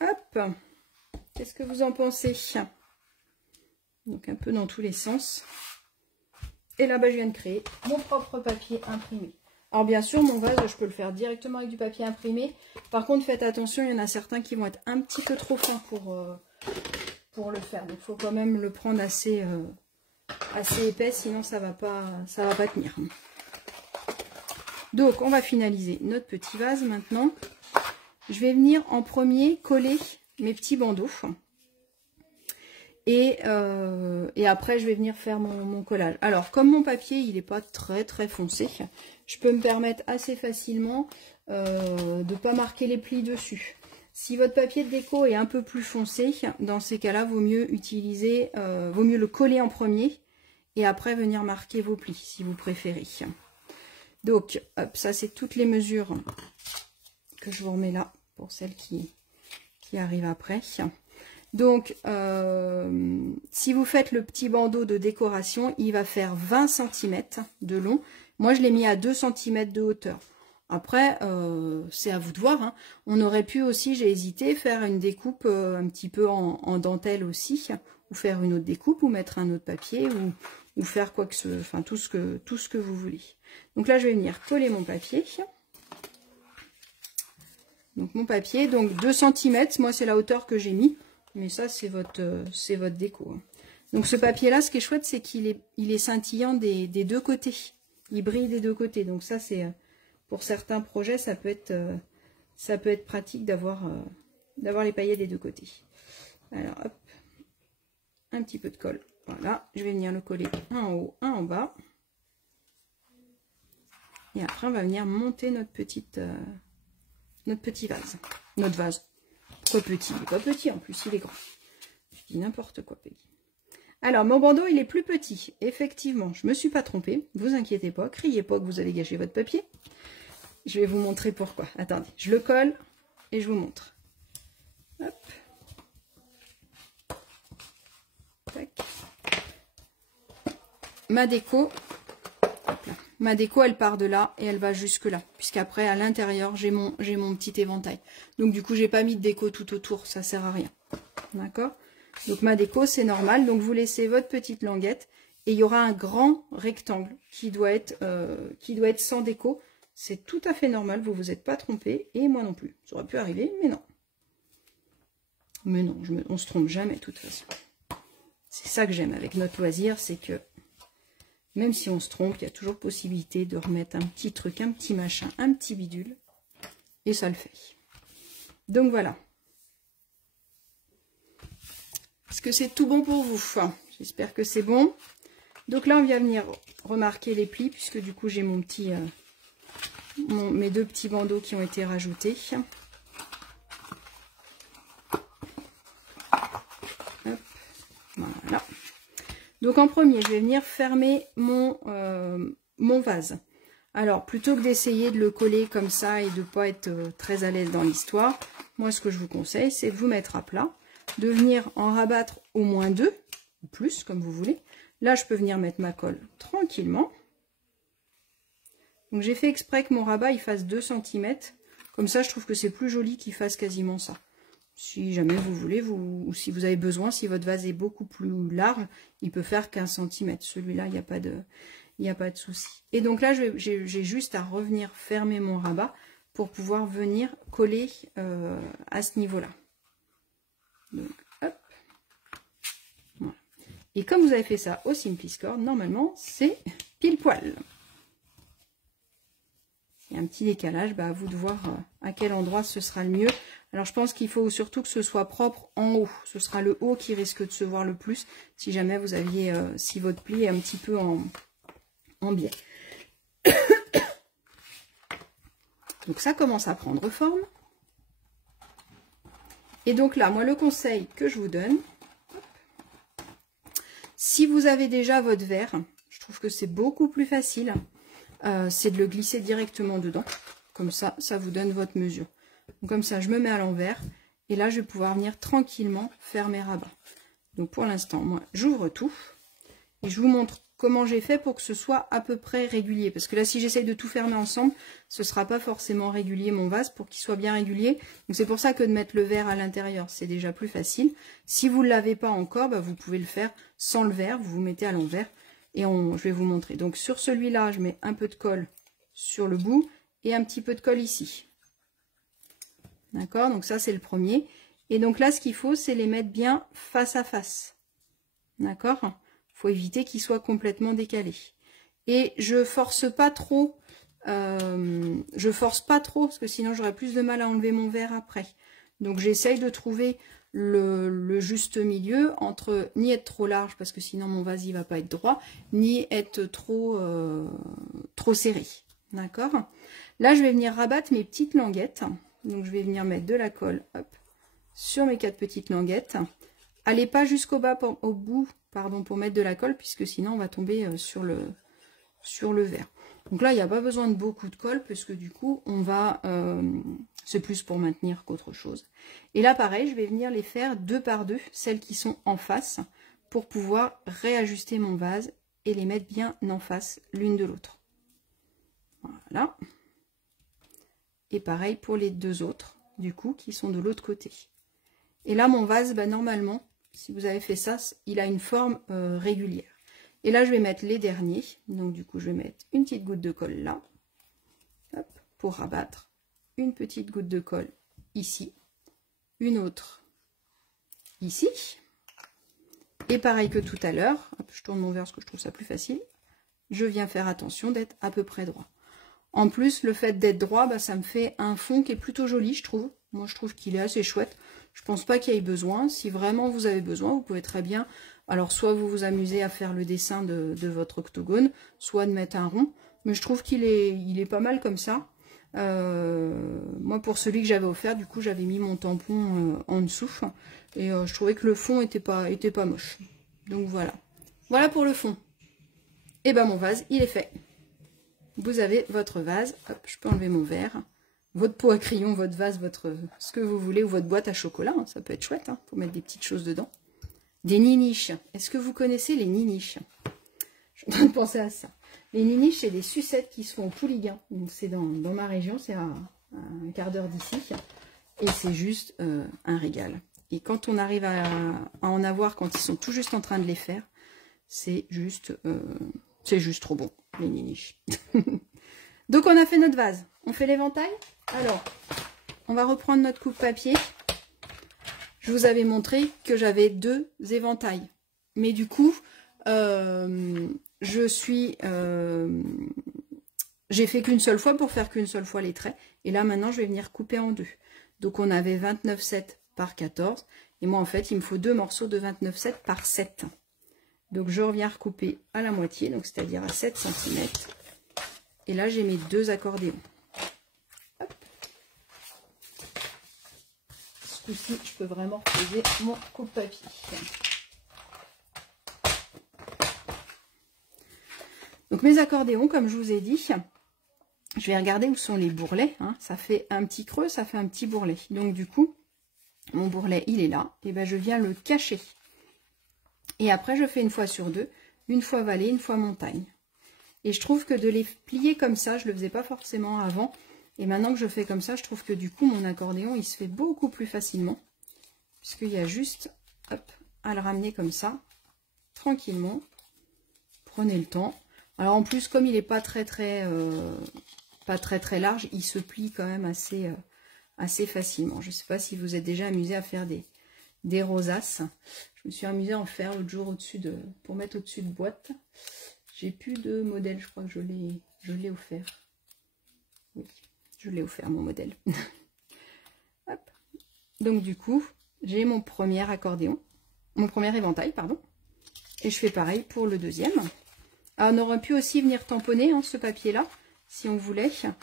Hop, qu'est-ce que vous en pensez? Donc un peu dans tous les sens. Et là, bah, je viens de créer mon propre papier imprimé. Alors bien sûr, mon vase, je peux le faire directement avec du papier imprimé. Par contre, faites attention, il y en a certains qui vont être un petit peu trop fins pour le faire. Donc il faut quand même le prendre assez épais, sinon ça va pas tenir. Donc on va finaliser notre petit vase maintenant. Je vais venir en premier coller mes petits bandeaux. Et après, je vais venir faire mon collage. Alors, comme mon papier, il n'est pas très foncé, je peux me permettre assez facilement de ne pas marquer les plis dessus. Si votre papier de déco est un peu plus foncé, dans ces cas-là, vaut mieux le coller en premier et après venir marquer vos plis, si vous préférez. Donc, hop, ça c'est toutes les mesures que je vous remets là, pour celles qui arrivent après. Donc, si vous faites le petit bandeau de décoration, il va faire 20 cm de long. Moi, je l'ai mis à 2 cm de hauteur. Après, c'est à vous de voir. Hein. On aurait pu aussi, j'ai hésité, faire une découpe un petit peu en dentelle aussi, ou faire une autre découpe, ou mettre un autre papier, ou faire quoi que ce, enfin tout ce que vous voulez. Donc là, je vais venir coller mon papier. Donc mon papier, donc 2 cm, moi c'est la hauteur que j'ai mis. Mais ça, c'est votre déco. Donc ce papier-là, ce qui est chouette, c'est qu'il est scintillant des deux côtés. Il brille des deux côtés. Donc ça, c'est pour certains projets, ça peut être pratique d'avoir les paillettes des deux côtés. Alors, hop, un petit peu de colle. Voilà, je vais venir le coller un en haut, un en bas. Et après, on va venir monter notre petit vase. Notre vase. Pas petit, il n'est pas petit en plus, il est grand. Je dis n'importe quoi, Peggy. Alors, mon bandeau, il est plus petit. Effectivement, je ne me suis pas trompée. Ne vous inquiétez pas, criez pas que vous avez gâché votre papier. Je vais vous montrer pourquoi. Attendez, je le colle et je vous montre. Hop. Tac. Ma déco, hop là. Ma déco, elle part de là et elle va jusque là. Puisqu'après, à l'intérieur, j'ai mon petit éventail. Donc, du coup, j'ai pas mis de déco tout autour. Ça sert à rien. D'accord? Donc, ma déco, c'est normal. Donc, vous laissez votre petite languette. Et il y aura un grand rectangle qui doit être sans déco. C'est tout à fait normal. Vous vous êtes pas trompé. Et moi non plus. Ça aurait pu arriver, mais non. Mais non, on se trompe jamais, de toute façon. C'est ça que j'aime avec notre loisir. C'est que même si on se trompe, il y a toujours possibilité de remettre un petit truc, un petit machin, un petit bidule. Et ça le fait. Donc voilà. Est-ce que c'est tout bon pour vous? J'espère que c'est bon. Donc là, on vient venir remarquer les plis, puisque du coup, j'ai mes deux petits bandeaux qui ont été rajoutés. Hop. Voilà. Donc en premier, je vais venir fermer mon vase. Alors, plutôt que d'essayer de le coller comme ça et de ne pas être très à l'aise dans l'histoire, moi, ce que je vous conseille, c'est de vous mettre à plat, de venir en rabattre au moins 2, ou plus, comme vous voulez. Là, je peux venir mettre ma colle tranquillement. Donc, j'ai fait exprès que mon rabat, il fasse 2 cm. Comme ça, je trouve que c'est plus joli qu'il fasse quasiment ça. Si jamais vous voulez, ou si vous avez besoin, si votre vase est beaucoup plus large, il peut faire 15 cm. Celui-là, il n'y a pas de souci. Et donc là, j'ai juste à revenir fermer mon rabat pour pouvoir venir coller à ce niveau-là. Donc, hop. Voilà. Et comme vous avez fait ça au Simpliscore, normalement, c'est pile poil. Il y a un petit décalage, bah, à vous de voir à quel endroit ce sera le mieux. Alors, je pense qu'il faut surtout que ce soit propre en haut. Ce sera le haut qui risque de se voir le plus si jamais vous aviez, si votre pli est un petit peu en biais. Donc, ça commence à prendre forme. Et donc là, moi, le conseil que je vous donne, si vous avez déjà votre verre, je trouve que c'est beaucoup plus facile, c'est de le glisser directement dedans. Comme ça, ça vous donne votre mesure. Donc comme ça, je me mets à l'envers. Et là, je vais pouvoir venir tranquillement faire mes rabats. Donc pour l'instant, moi, j'ouvre tout. Et je vous montre comment j'ai fait pour que ce soit à peu près régulier. Parce que là, si j'essaye de tout fermer ensemble, ce ne sera pas forcément régulier mon vase pour qu'il soit bien régulier. Donc c'est pour ça que de mettre le verre à l'intérieur, c'est déjà plus facile. Si vous ne l'avez pas encore, bah, vous pouvez le faire sans le verre. Vous vous mettez à l'envers et je vais vous montrer. Donc sur celui-là, je mets un peu de colle sur le bout et un petit peu de colle ici. D'accord? Donc ça, c'est le premier. Et donc là, ce qu'il faut, c'est les mettre bien face à face. D'accord? Il faut éviter qu'ils soient complètement décalés. Et je force pas trop, parce que sinon j'aurais plus de mal à enlever mon verre après. Donc j'essaye de trouver le juste milieu entre ni être trop large, parce que sinon mon vase il va pas être droit, ni être trop serré. D'accord? Là, je vais venir rabattre mes petites languettes. Donc je vais venir mettre de la colle, hop, sur mes 4 petites languettes. Allez pas jusqu'au bas, au bout, pardon, pour mettre de la colle, puisque sinon on va tomber sur le verre. Donc là, il n'y a pas besoin de beaucoup de colle, puisque du coup, on va, c'est plus pour maintenir qu'autre chose. Et là, pareil, je vais venir les faire 2 par 2, celles qui sont en face, pour pouvoir réajuster mon vase et les mettre bien en face l'une de l'autre. Voilà. Et pareil pour les 2 autres, du coup, qui sont de l'autre côté. Et là, mon vase, bah, normalement, si vous avez fait ça, il a une forme régulière. Et là, je vais mettre les derniers. Donc, du coup, je vais mettre une petite goutte de colle là, hop, pour rabattre. Une petite goutte de colle ici. Une autre ici. Et pareil que tout à l'heure, je tourne mon verre parce que je trouve ça plus facile. Je viens faire attention d'être à peu près droit. En plus, le fait d'être droit, bah, ça me fait un fond qui est plutôt joli, je trouve. Moi, je trouve qu'il est assez chouette. Je pense pas qu'il y ait besoin. Si vraiment vous avez besoin, vous pouvez très bien... Alors, soit vous vous amusez à faire le dessin de votre octogone, soit de mettre un rond. Mais je trouve qu'il est pas mal comme ça. Moi, pour celui que j'avais offert, du coup, j'avais mis mon tampon en dessous. Et je trouvais que le fond était pas moche. Donc, voilà. Voilà pour le fond. Et ben, mon vase, il est fait. Vous avez votre vase. Hop, je peux enlever mon verre. Votre pot à crayon, votre vase, ce que vous voulez, ou votre boîte à chocolat. Hein, ça peut être chouette, hein, pour mettre des petites choses dedans. Des niniches. Est-ce que vous connaissez les niniches? Je suis en train de penser à ça. Les niniches, c'est des sucettes qui se font au Pouliguen. Donc, c'est dans ma région, c'est à un quart d'heure d'ici. Et c'est juste un régal. Et quand on arrive à en avoir, quand ils sont tout juste en train de les faire, c'est juste trop bon, les niniches. Donc, on a fait notre vase. On fait l'éventail. Alors, on va reprendre notre coupe-papier. Je vous avais montré que j'avais 2 éventails. Mais du coup, j'ai fait qu'une seule fois pour faire qu'une seule fois les traits. Et là, maintenant, je vais venir couper en 2. Donc, on avait 29,7 par 14. Et moi, en fait, il me faut 2 morceaux de 29,7 par 7. Donc, je reviens recouper à la moitié, donc c'est-à-dire à 7 cm. Et là, j'ai mes 2 accordéons. Hop. Ce coup-ci, je peux vraiment reposer mon coupe-papier. Donc, mes accordéons, comme je vous ai dit, je vais regarder où sont les bourrelets. Hein. Ça fait un petit creux, ça fait un petit bourrelet. Donc, du coup, mon bourrelet, il est là. Et ben, je viens le cacher. Et après, je fais une fois sur 2, une fois vallée, une fois montagne. Et je trouve que de les plier comme ça, je ne le faisais pas forcément avant. Et maintenant que je fais comme ça, je trouve que du coup, mon accordéon, il se fait beaucoup plus facilement. Puisqu'il y a juste, hop, à le ramener comme ça, tranquillement. Prenez le temps. Alors en plus, comme il n'est pas très large, il se plie quand même assez facilement. Je ne sais pas si vous êtes déjà amusé à faire des rosaces. Je me suis amusée à en faire l'autre jour pour mettre au-dessus de boîte. J'ai plus de modèle, je crois que je l'ai offert. Oui, je l'ai offert mon modèle. Hop. Donc du coup, j'ai mon premier accordéon, mon premier éventail, pardon. Et je fais pareil pour le deuxième. Alors, on aurait pu aussi venir tamponner ce papier-là, si on voulait. Ça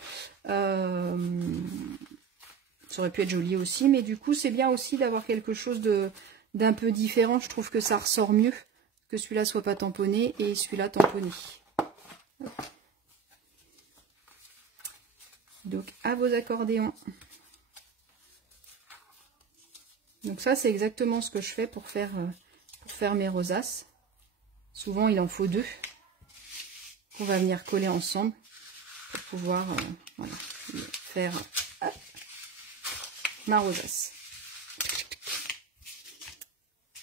aurait pu être joli aussi, mais du coup, c'est bien aussi d'avoir quelque chose d'un peu différent. Je trouve que ça ressort mieux que celui-là soit pas tamponné et celui-là tamponné. Donc, à vos accordéons. Donc ça, c'est exactement ce que je fais pour faire mes rosaces. Souvent, il en faut 2. qu'on va venir coller ensemble pour pouvoir voilà, faire ma rosace.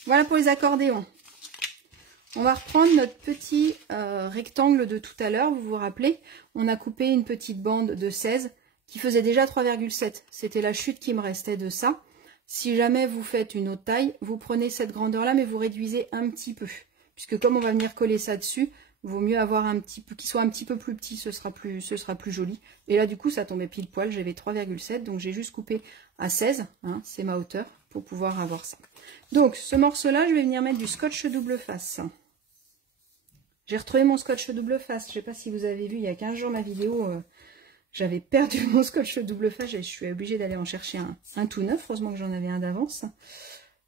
Voilà pour les accordéons. On va reprendre notre petit rectangle de tout à l'heure. Vous vous rappelez, on a coupé une petite bande de 16 qui faisait déjà 3,7. C'était la chute qui me restait de ça. Si jamais vous faites une autre taille, vous prenez cette grandeur-là, mais vous réduisez un petit peu. Puisque comme on va venir coller ça dessus, il vaut mieux avoir un petit peu, qu'il soit un petit peu plus petit, ce sera plus joli. Et là, du coup, ça tombait pile poil, j'avais 3,7, donc j'ai juste coupé à 16, hein, c'est ma hauteur, pour pouvoir avoir ça. Donc, ce morceau-là, je vais venir mettre du scotch double face. J'ai retrouvé mon scotch double face, je ne sais pas si vous avez vu, il y a 15 jours, ma vidéo, j'avais perdu mon scotch double face, je suis obligée d'aller en chercher un tout neuf, heureusement que j'en avais un d'avance.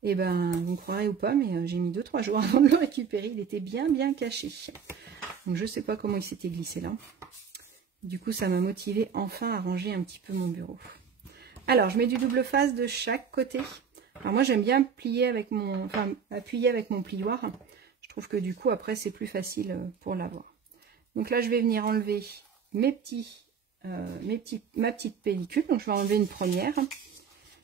Et ben, vous me croirez ou pas, mais j'ai mis 2-3 jours avant de le récupérer, il était bien caché. Donc je sais pas comment il s'était glissé là. Du coup, ça m'a motivé enfin à ranger un petit peu mon bureau. Alors, je mets du double face de chaque côté. Alors moi, j'aime bien plier avec mon, appuyer avec mon plioir. Je trouve que du coup, après, c'est plus facile pour l'avoir. Donc là, je vais venir enlever ma petite pellicule. Donc je vais enlever une première.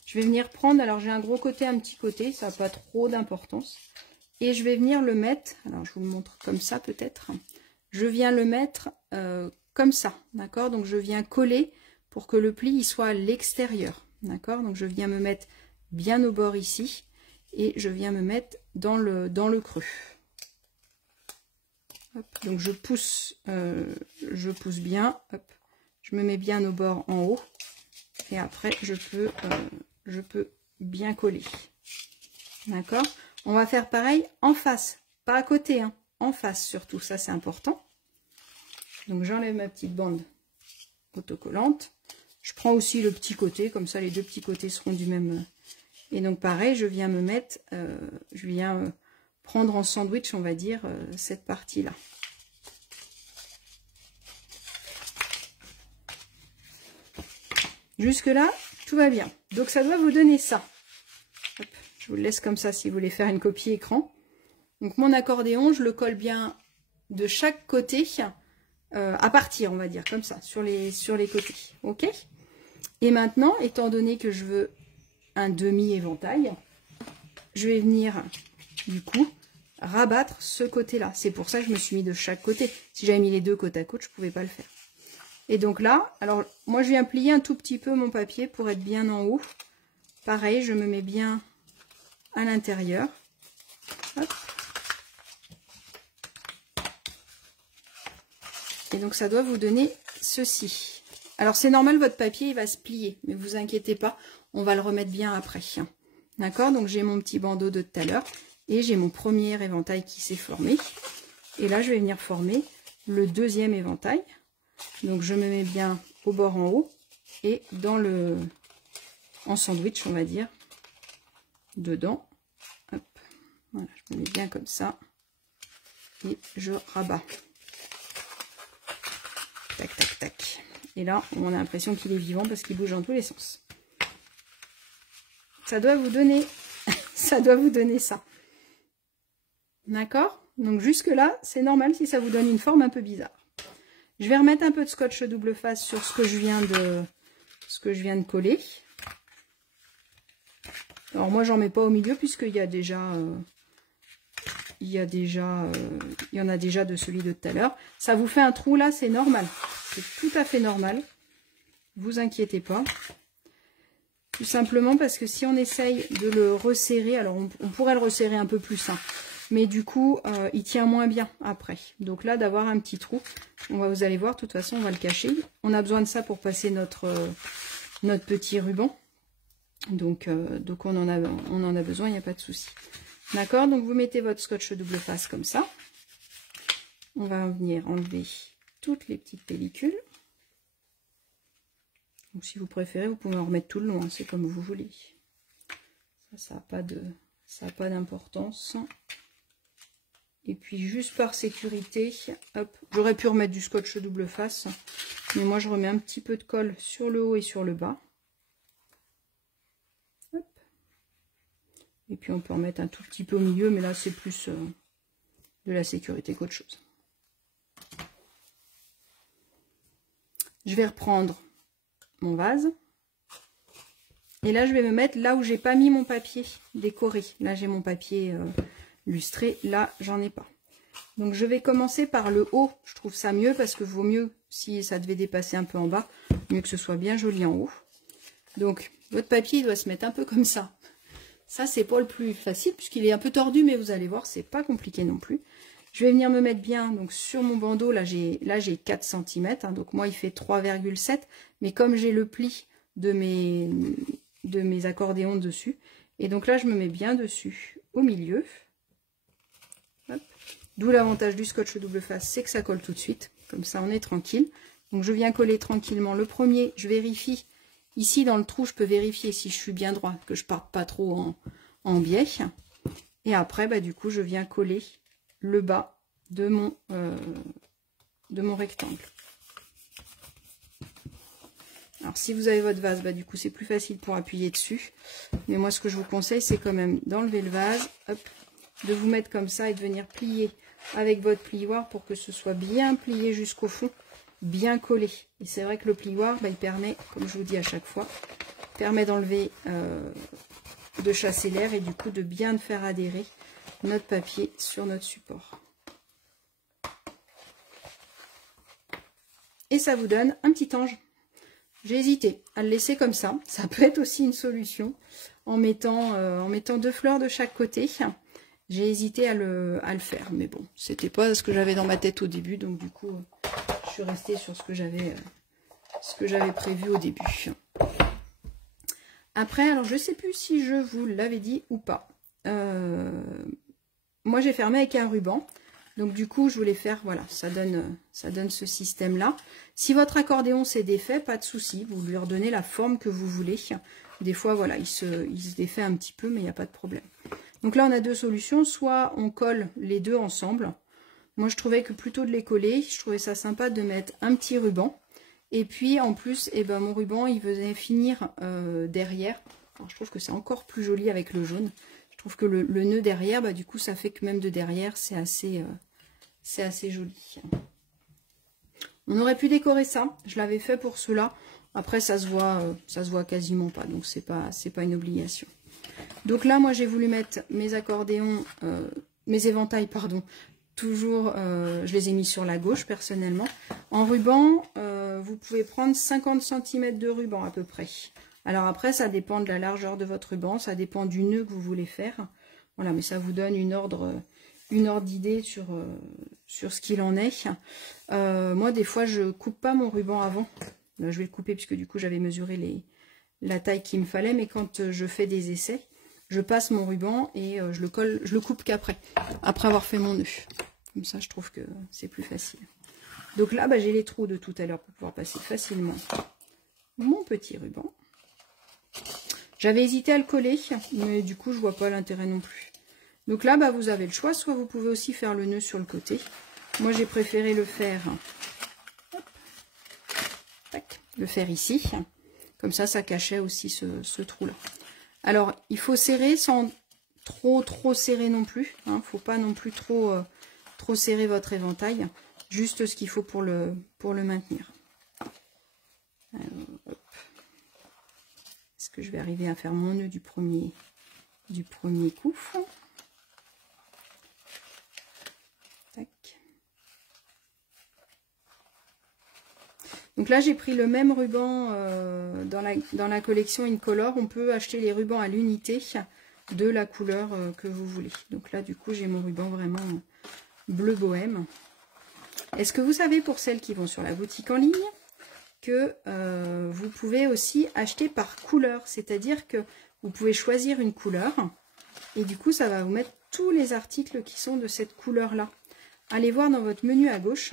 Je vais venir prendre, alors j'ai un gros côté, un petit côté, ça n'a pas trop d'importance. Et je vais venir le mettre, alors je vous le montre comme ça peut-être. Je viens le mettre comme ça, d'accord? Donc je viens coller pour que le pli il soit à l'extérieur, d'accord? Donc je viens me mettre bien au bord ici et je viens me mettre dans le creux. Hop, donc je pousse bien, hop, je me mets bien au bord en haut et après je peux bien coller. D'accord? On va faire pareil en face, pas à côté, hein, en face surtout, ça c'est important. Donc j'enlève ma petite bande autocollante. Je prends aussi le petit côté, comme ça les deux petits côtés seront du même. Et donc pareil, je viens me mettre, je viens prendre en sandwich, on va dire, cette partie-là. Jusque-là, tout va bien. Donc ça doit vous donner ça. Hop, je vous le laisse comme ça si vous voulez faire une copie écran. Donc mon accordéon, je le colle bien de chaque côté, à partir, on va dire, comme ça, sur les côtés. Ok? Et maintenant, étant donné que je veux un demi-éventail, je vais venir, du coup, rabattre ce côté-là. C'est pour ça que je me suis mis de chaque côté. Si j'avais mis les deux côte à côte, je ne pouvais pas le faire. Et donc là, alors moi je viens plier un tout petit peu mon papier pour être bien en haut. Pareil, je me mets bien à l'intérieur. Et donc ça doit vous donner ceci. Alors c'est normal, votre papier il va se plier, mais vous inquiétez pas, on va le remettre bien après. D'accord? Donc j'ai mon petit bandeau de tout à l'heure et j'ai mon premier éventail qui s'est formé. Et là je vais venir former le deuxième éventail. Donc je me mets bien au bord en haut et en sandwich, on va dire, dedans. Hop. Voilà, je me mets bien comme ça et je rabats. Tac, tac, tac. Et là, on a l'impression qu'il est vivant parce qu'il bouge dans tous les sens. Ça doit vous donner, ça doit vous donner ça. D'accord? Donc jusque là, c'est normal si ça vous donne une forme un peu bizarre. Je vais remettre un peu de scotch double face sur ce que je viens de coller. Alors moi, j'en mets pas au milieu puisqu'il y a déjà, il y en a déjà de celui de tout à l'heure. Ça vous fait un trou là, c'est normal. C'est tout à fait normal. Vous inquiétez pas. Tout simplement parce que si on essaye de le resserrer, alors on pourrait le resserrer un peu plus, hein, mais du coup, il tient moins bien après. Donc là, d'avoir un petit trou, vous allez voir, de toute façon, on va le cacher. On a besoin de ça pour passer notre petit ruban. Donc on en a besoin, il n'y a pas de souci. D'accord? Donc vous mettez votre scotch double face comme ça. On va venir enlever toutes les petites pellicules. Donc si vous préférez, vous pouvez en remettre tout le long, hein, c'est comme vous voulez. Ça n'a pas d'importance. Et puis juste par sécurité, hop, j'aurais pu remettre du scotch double face, mais moi je remets un petit peu de colle sur le haut et sur le bas. Hop. Et puis on peut en mettre un tout petit peu au milieu, mais là c'est plus de la sécurité qu'autre chose. Je vais reprendre mon vase. Et là, je vais me mettre là où j'ai pas mis mon papier décoré. Là, j'ai mon papier lustré. Là, j'en ai pas. Donc, je vais commencer par le haut. Je trouve ça mieux parce que vaut mieux, si ça devait dépasser un peu en bas, mieux que ce soit bien joli en haut. Donc, votre papier il doit se mettre un peu comme ça. Ça, c'est pas le plus facile puisqu'il est un peu tordu, mais vous allez voir, c'est pas compliqué non plus. Je vais venir me mettre bien donc sur mon bandeau. Là, j'ai 4 cm. Hein, donc, moi, il fait 3,7. Mais comme j'ai le pli de mes accordéons dessus. Et donc là, je me mets bien dessus au milieu. D'où l'avantage du scotch double face, c'est que ça colle tout de suite. Comme ça, on est tranquille. Donc, je viens coller tranquillement. Le premier, je vérifie. Ici, dans le trou, je peux vérifier si je suis bien droit, que je parte pas trop en biais. Et après, bah, du coup, je viens coller le bas de mon rectangle. Alors, si vous avez votre vase, bah, du coup, c'est plus facile pour appuyer dessus. Mais moi, ce que je vous conseille, c'est quand même d'enlever le vase, hop, de vous mettre comme ça et de venir plier avec votre plioir pour que ce soit bien plié jusqu'au fond, bien collé. Et c'est vrai que le plioir, bah, il permet, comme je vous dis à chaque fois, permet d'enlever, de chasser l'air et du coup de bien faire adhérer notre papier sur notre support. Et ça vous donne un petit ange. J'ai hésité à le laisser comme ça. Ça peut être aussi une solution en mettant 2 fleurs de chaque côté. J'ai hésité à le faire. Mais bon, c'était pas ce que j'avais dans ma tête au début. Donc du coup, je suis restée sur ce que j'avais prévu au début. Après, alors je sais plus si je vous l'avais dit ou pas. Moi, j'ai fermé avec un ruban. Donc du coup, je voulais faire, voilà, ça donne ce système-là. Si votre accordéon s'est défait, pas de souci, vous lui redonnez la forme que vous voulez. Des fois, voilà, il se défait un petit peu, mais il n'y a pas de problème. Donc là, on a deux solutions. Soit on colle les deux ensemble. Moi, je trouvais que plutôt de les coller, je trouvais ça sympa de mettre un petit ruban. Et puis, en plus, eh ben, mon ruban, il venait finir derrière. Alors, je trouve que c'est encore plus joli avec le jaune. Je trouve que le nœud derrière, bah, du coup, ça fait que même de derrière, c'est assez joli. On aurait pu décorer ça. Je l'avais fait pour cela. Après, ça se voit quasiment pas. Donc, c'est pas une obligation. Donc là, moi, j'ai voulu mettre mes accordéons, mes éventails, pardon. Toujours, je les ai mis sur la gauche, personnellement. En ruban, vous pouvez prendre 50 cm de ruban à peu près. Alors après, ça dépend de la largeur de votre ruban. Ça dépend du nœud que vous voulez faire. Voilà, mais ça vous donne une ordre d'idée sur ce qu'il en est. Moi, des fois, je coupe pas mon ruban avant. Là, je vais le couper puisque du coup, j'avais mesuré la taille qu'il me fallait. Mais quand je fais des essais, je passe mon ruban et je le coupe qu'après avoir fait mon nœud. Comme ça, je trouve que c'est plus facile. Donc là, bah, j'ai les trous de tout à l'heure pour pouvoir passer facilement mon petit ruban. J'avais hésité à le coller, mais du coup, je vois pas l'intérêt non plus. Donc là, bah, vous avez le choix. Soit vous pouvez aussi faire le nœud sur le côté. Moi, j'ai préféré le faire, ici. Comme ça, ça cachait aussi ce trou-là. Alors, il faut serrer sans trop serrer non plus. Hein. Faut pas non plus trop serrer votre éventail. Juste ce qu'il faut pour le maintenir. Alors, hop. Est-ce que je vais arriver à faire mon nœud du premier coup? Tac. Donc là, j'ai pris le même ruban dans la collection Incolor. On peut acheter les rubans à l'unité de la couleur que vous voulez. Donc là, du coup, j'ai mon ruban vraiment bleu bohème. Est-ce que vous savez, pour celles qui vont sur la boutique en ligne, que vous pouvez aussi acheter par couleur, c'est-à-dire que vous pouvez choisir une couleur et du coup ça va vous mettre tous les articles qui sont de cette couleur-là. Allez voir dans votre menu à gauche,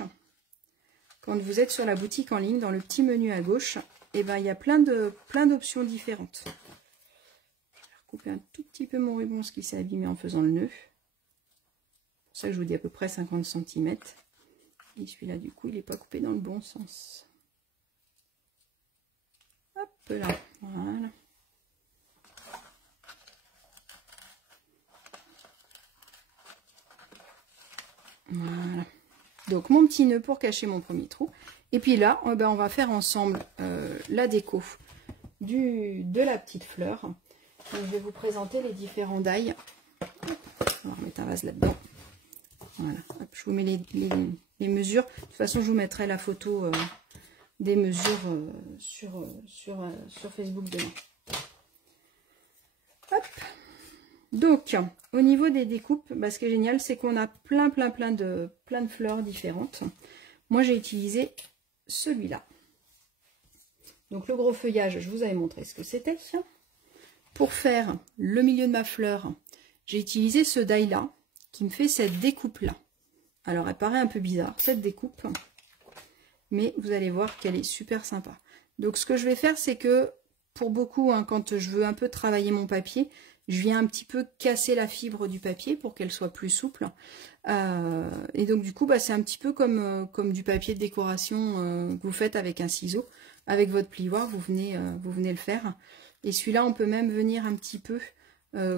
quand vous êtes sur la boutique en ligne, dans le petit menu à gauche, et ben il y a plein d'options différentes. Je vais recouper un tout petit peu mon ruban parce qu'il s'est abîmé en faisant le nœud. C'est pour ça que je vous dis à peu près 50 cm. Et celui-là, du coup, il n'est pas coupé dans le bon sens. Hop là, voilà. Voilà. donc mon petit nœud pour cacher mon premier trou. Et puis là, on va faire ensemble la déco de la petite fleur. Donc, je vais vous présenter les différents die. On va remettre un vase là-dedans. Voilà, hop, je vous mets les mesures. De toute façon, je vous mettrai la photo des mesures sur Facebook demain. Hop. Donc, au niveau des découpes, ce qui est génial, c'est qu'on a plein de fleurs différentes. Moi, j'ai utilisé celui-là. Donc, le gros feuillage, je vous avais montré ce que c'était. Pour faire le milieu de ma fleur, j'ai utilisé ce die-là, qui me fait cette découpe-là. Alors, elle paraît un peu bizarre, cette découpe, mais vous allez voir qu'elle est super sympa. Donc, ce que je vais faire, c'est que, pour beaucoup, quand je veux un peu travailler mon papier, je viens un petit peu casser la fibre du papier pour qu'elle soit plus souple. Et donc, du coup, c'est un petit peu comme du papier de décoration que vous faites avec un ciseau. Avec votre plioir, vous venez le faire. Et celui-là, on peut même venir un petit peu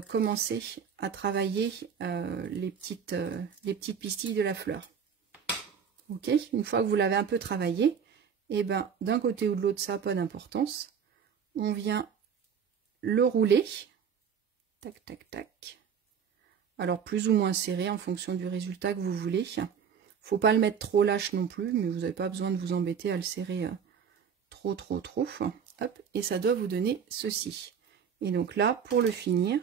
commencer à travailler les petites pistilles de la fleur. Ok, une fois que vous l'avez un peu travaillé, et d'un côté ou de l'autre, ça n'a pas d'importance. On vient le rouler. Tac, tac, tac. Alors, plus ou moins serré en fonction du résultat que vous voulez. Il ne faut pas le mettre trop lâche non plus, mais vous n'avez pas besoin de vous embêter à le serrer trop. Hop, et ça doit vous donner ceci. Et donc là, pour le finir,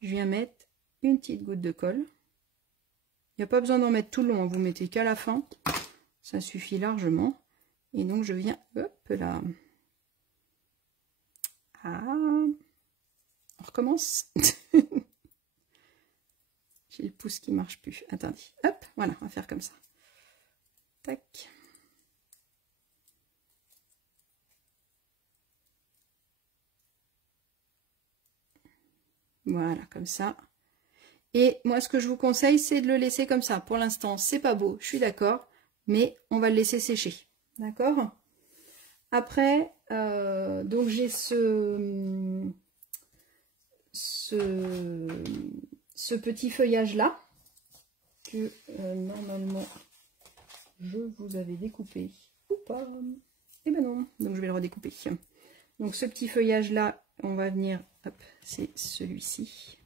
je viens mettre une petite goutte de colle. Il n'y a pas besoin d'en mettre tout le long, vous mettez qu'à la fin. Ça suffit largement. Et donc, je viens, hop là. Ah, on recommence. J'ai le pouce qui marche plus. Attendez. Hop, voilà, on va faire comme ça. Tac. Voilà, comme ça. Et moi, ce que je vous conseille, c'est de le laisser comme ça. Pour l'instant, c'est pas beau, je suis d'accord, mais on va le laisser sécher. D'accord? Après, donc j'ai ce petit feuillage-là, que normalement, je vous avais découpé. Ou pas? Eh ben non, donc je vais le redécouper. Donc ce petit feuillage-là, on va venir, hop, c'est celui-ci.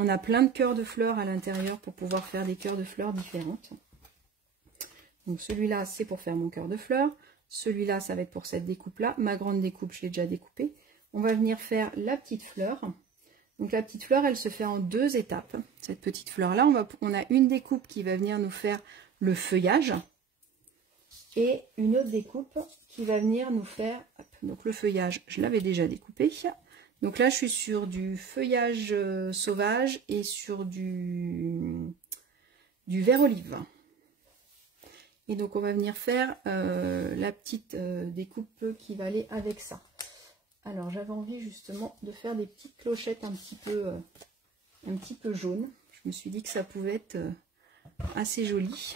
On a plein de cœurs de fleurs à l'intérieur pour pouvoir faire des cœurs de fleurs différentes. Donc celui-là, c'est pour faire mon cœur de fleurs. Celui-là, ça va être pour cette découpe-là. Ma grande découpe, je l'ai déjà découpée. On va venir faire la petite fleur. Donc la petite fleur, elle se fait en 2 étapes. Cette petite fleur-là, on a une découpe qui va venir nous faire le feuillage. Et une autre découpe qui va venir nous faire... Hop, donc le feuillage, je l'avais déjà découpé. Donc là, je suis sur du feuillage sauvage et sur du vert olive. Et donc, on va venir faire la petite découpe qui va aller avec ça. Alors, j'avais envie justement de faire des petites clochettes un petit peu jaunes. Je me suis dit que ça pouvait être assez joli.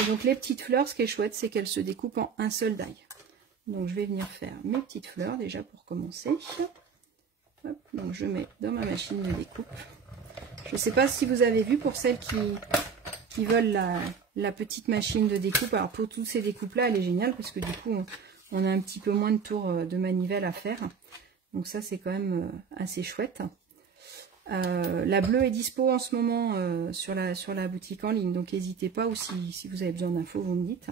Et donc, les petites fleurs, ce qui est chouette, c'est qu'elles se découpent en un seul die. Donc, je vais venir faire mes petites fleurs déjà pour commencer. Hop, donc je mets dans ma machine de découpe. Je ne sais pas si vous avez vu, pour celles qui veulent la petite machine de découpe. Alors pour toutes ces découpes là, elle est géniale parce que du coup on a un petit peu moins de tours de manivelle à faire. Donc ça c'est quand même assez chouette. La bleue est dispo en ce moment sur la boutique en ligne. Donc n'hésitez pas, ou si vous avez besoin d'infos, vous me dites.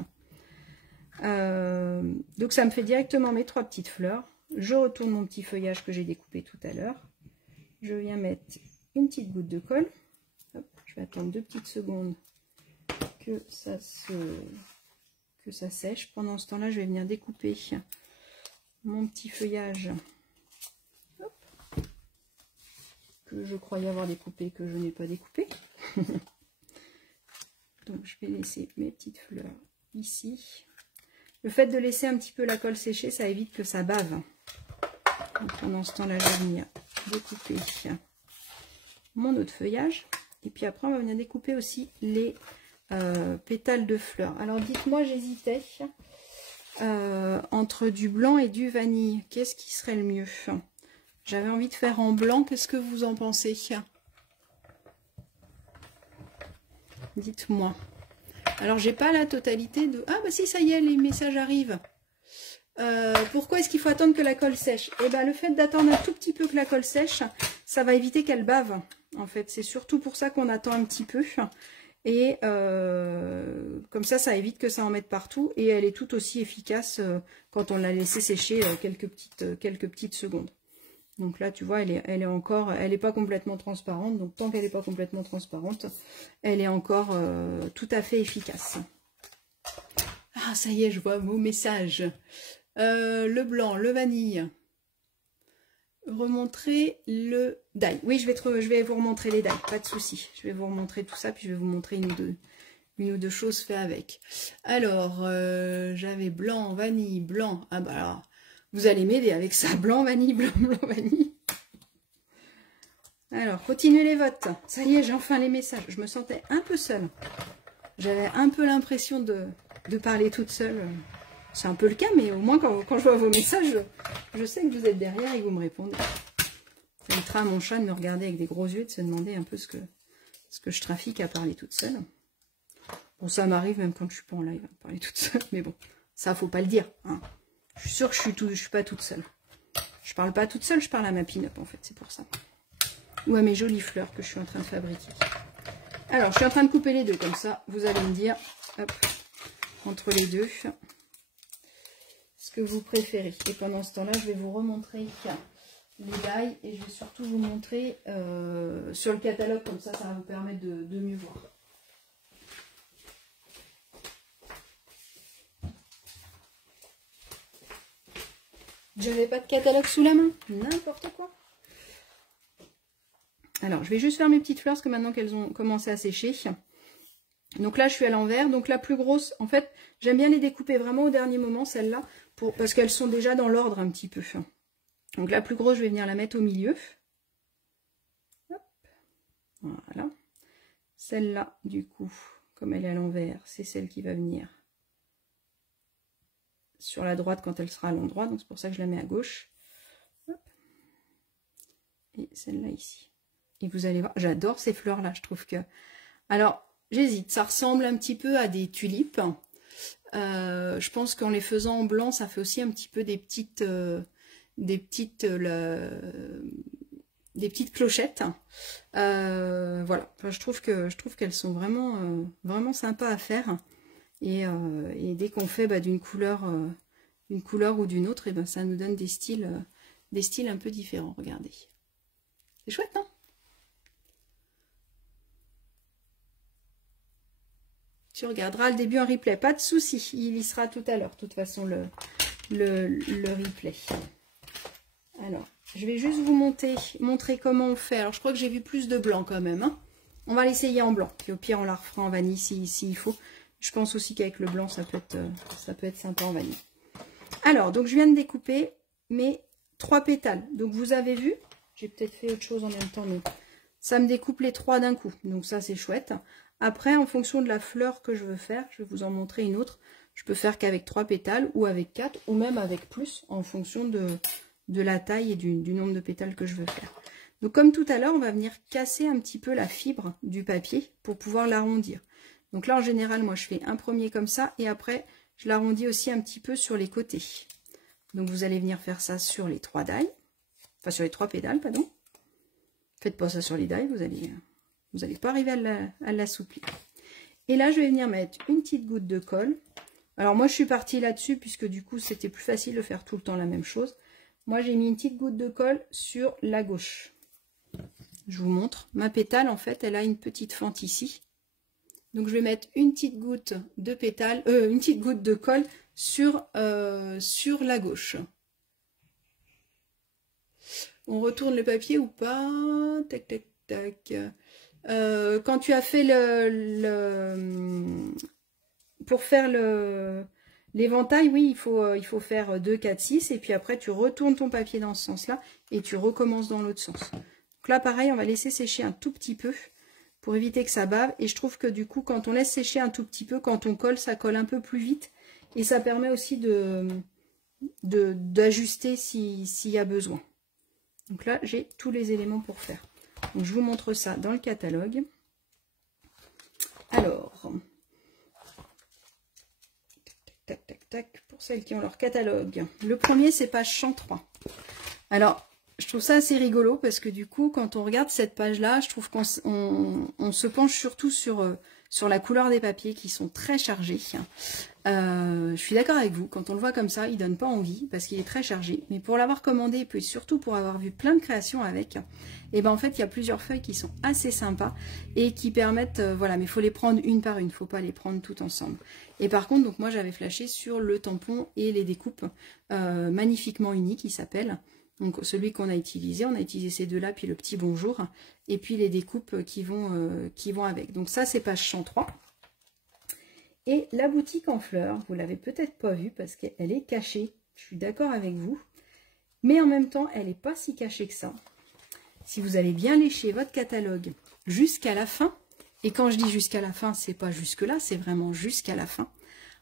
Donc ça me fait directement mes 3 petites fleurs. Je retourne mon petit feuillage que j'ai découpé tout à l'heure. Je viens mettre une petite goutte de colle. Hop, je vais attendre 2 petites secondes que ça sèche. Pendant ce temps-là, je vais venir découper mon petit feuillage. Hop, que je croyais avoir découpé, que je n'ai pas découpé. Donc, je vais laisser mes petites fleurs ici. Le fait de laisser un petit peu la colle sécher, ça évite que ça bave. Donc, pendant ce temps-là, je vais venir découper mon autre feuillage. Et puis après, on va venir découper aussi les pétales de fleurs. Alors, dites-moi, j'hésitais entre du blanc et du vanille. Qu'est-ce qui serait le mieux? J'avais envie de faire en blanc. Qu'est-ce que vous en pensez? Dites-moi. Alors, j'ai pas la totalité de... Ah, bah si, ça y est, les messages arrivent. Pourquoi est-ce qu'il faut attendre que la colle sèche? Eh ben, le fait d'attendre un tout petit peu que la colle sèche, ça va éviter qu'elle bave. En fait, c'est surtout pour ça qu'on attend un petit peu. Et comme ça évite que ça en mette partout. Et elle est tout aussi efficace quand on l'a laissé sécher quelques petites secondes. Donc là, tu vois, elle est pas complètement transparente. Donc tant qu'elle n'est pas complètement transparente, elle est encore tout à fait efficace. Ah, ça y est, je vois vos messages. Le blanc, le vanille. Remontrer le die. Oui, je vais vous remontrer les die, pas de souci. Je vais vous remontrer tout ça, puis je vais vous montrer une ou deux choses faites avec. Alors, j'avais blanc, vanille, blanc. Ah bah alors, vous allez m'aider avec ça. Blanc, vanille, blanc, blanc, vanille. Alors, continuez les votes. Ça y est, j'ai enfin les messages. Je me sentais un peu seule. J'avais un peu l'impression de parler toute seule. C'est un peu le cas, mais au moins quand je vois vos messages, je sais que vous êtes derrière et que vous me répondez. Ça évitera à mon chat de me regarder avec des gros yeux et de se demander un peu ce que je trafique à parler toute seule. Bon, ça m'arrive même quand je suis pas en live, à parler toute seule, mais bon, ça faut pas le dire. Hein. Je suis sûre que je suis pas toute seule. Je parle pas toute seule, je parle à ma pin-up en fait, c'est pour ça. Ou à mes jolies fleurs que je suis en train de fabriquer. Alors, je suis en train de couper les deux, comme ça, vous allez me dire, hop, entre les deux, ce que vous préférez. Et pendant ce temps-là, je vais vous remontrer les die et je vais surtout vous montrer sur le catalogue, comme ça va vous permettre de mieux voir. J'avais pas de catalogue sous la main, n'importe quoi. Alors, je vais juste faire mes petites fleurs parce que maintenant qu'elles ont commencé à sécher. Donc là, je suis à l'envers. Donc la plus grosse, en fait, j'aime bien les découper vraiment au dernier moment, celles-là, parce qu'elles sont déjà dans l'ordre un petit peu. Donc la plus grosse, je vais venir la mettre au milieu. Hop. Voilà. Celle-là, du coup, comme elle est à l'envers, c'est celle qui va venir sur la droite quand elle sera à l'endroit. Donc c'est pour ça que je la mets à gauche. Hop. Et celle-là ici. Et vous allez voir, j'adore ces fleurs-là, je trouve que... Alors, j'hésite, ça ressemble un petit peu à des tulipes. Je pense qu'en les faisant en blanc, ça fait aussi un petit peu des petites clochettes. Voilà, enfin, je trouve qu'elles sont vraiment sympas à faire. Et dès qu'on fait d'une couleur ou d'une autre, et ça nous donne des styles un peu différents. Regardez. C'est chouette, non? Tu regarderas le début en replay, pas de souci, il y sera tout à l'heure, de toute façon, le replay. Alors, je vais juste vous montrer comment on fait. Alors, je crois que j'ai vu plus de blanc quand même. Hein. On va l'essayer en blanc, puis au pire, on la refera en vanille s'il faut. Je pense aussi qu'avec le blanc, ça peut être sympa en vanille. Alors, donc je viens de découper mes 3 pétales. Donc, vous avez vu, j'ai peut-être fait autre chose en même temps, mais ça me découpe les 3 d'un coup. Donc, ça, c'est chouette. Après, en fonction de la fleur que je veux faire, je vais vous en montrer une autre. Je peux faire qu'avec 3 pétales ou avec 4 ou même avec plus en fonction de la taille et du nombre de pétales que je veux faire. Donc comme tout à l'heure, on va venir casser un petit peu la fibre du papier pour pouvoir l'arrondir. Donc là, en général, moi, je fais un premier comme ça et après, je l'arrondis aussi un petit peu sur les côtés. Donc vous allez venir faire ça sur les 3 die, enfin sur les 3 pétales, pardon. Faites pas ça sur les die, vous n'allez pas arriver à l'assouplir. Et là, je vais venir mettre une petite goutte de colle. Alors moi, je suis partie là-dessus puisque du coup, c'était plus facile de faire tout le temps la même chose. Moi, j'ai mis une petite goutte de colle sur la gauche. Je vous montre. Ma pétale, en fait, elle a une petite fente ici. Donc, je vais mettre une petite goutte de pétale, une petite goutte de colle sur la gauche. On retourne le papier ou pas? Tac, tac, tac. Quand tu as fait pour faire l'éventail, oui, il faut faire 2, 4, 6 et puis après tu retournes ton papier dans ce sens-là et tu recommences dans l'autre sens. Donc là, pareil, on va laisser sécher un tout petit peu pour éviter que ça bave et je trouve que du coup, quand on laisse sécher un tout petit peu, quand on colle, ça colle un peu plus vite et ça permet aussi d'ajuster s'il y a besoin. Donc là, j'ai tous les éléments pour faire. Donc, je vous montre ça dans le catalogue. Alors, tac, pour celles qui ont leur catalogue. Le premier, c'est page 103. Alors, je trouve ça assez rigolo parce que du coup, quand on regarde cette page-là, je trouve qu'on se penche surtout sur la couleur des papiers qui sont très chargés. Je suis d'accord avec vous, quand on le voit comme ça, il donne pas envie parce qu'il est très chargé. Mais pour l'avoir commandé, et puis surtout pour avoir vu plein de créations avec, et ben en fait, il y a plusieurs feuilles qui sont assez sympas et qui permettent, voilà, mais il faut les prendre une par une, il ne faut pas les prendre toutes ensemble. Et par contre, donc moi j'avais flashé sur le tampon et les découpes magnifiquement unis qui s'appellent. Donc celui qu'on a utilisé, on a utilisé ces deux-là, puis le petit bonjour, et puis les découpes qui vont avec. Donc ça, c'est page 103. Et la boutique en fleurs, vous l'avez peut-être pas vue parce qu'elle est cachée. Je suis d'accord avec vous. Mais en même temps, elle n'est pas si cachée que ça. Si vous allez bien lécher votre catalogue jusqu'à la fin, et quand je dis jusqu'à la fin, c'est pas jusque là, c'est vraiment jusqu'à la fin.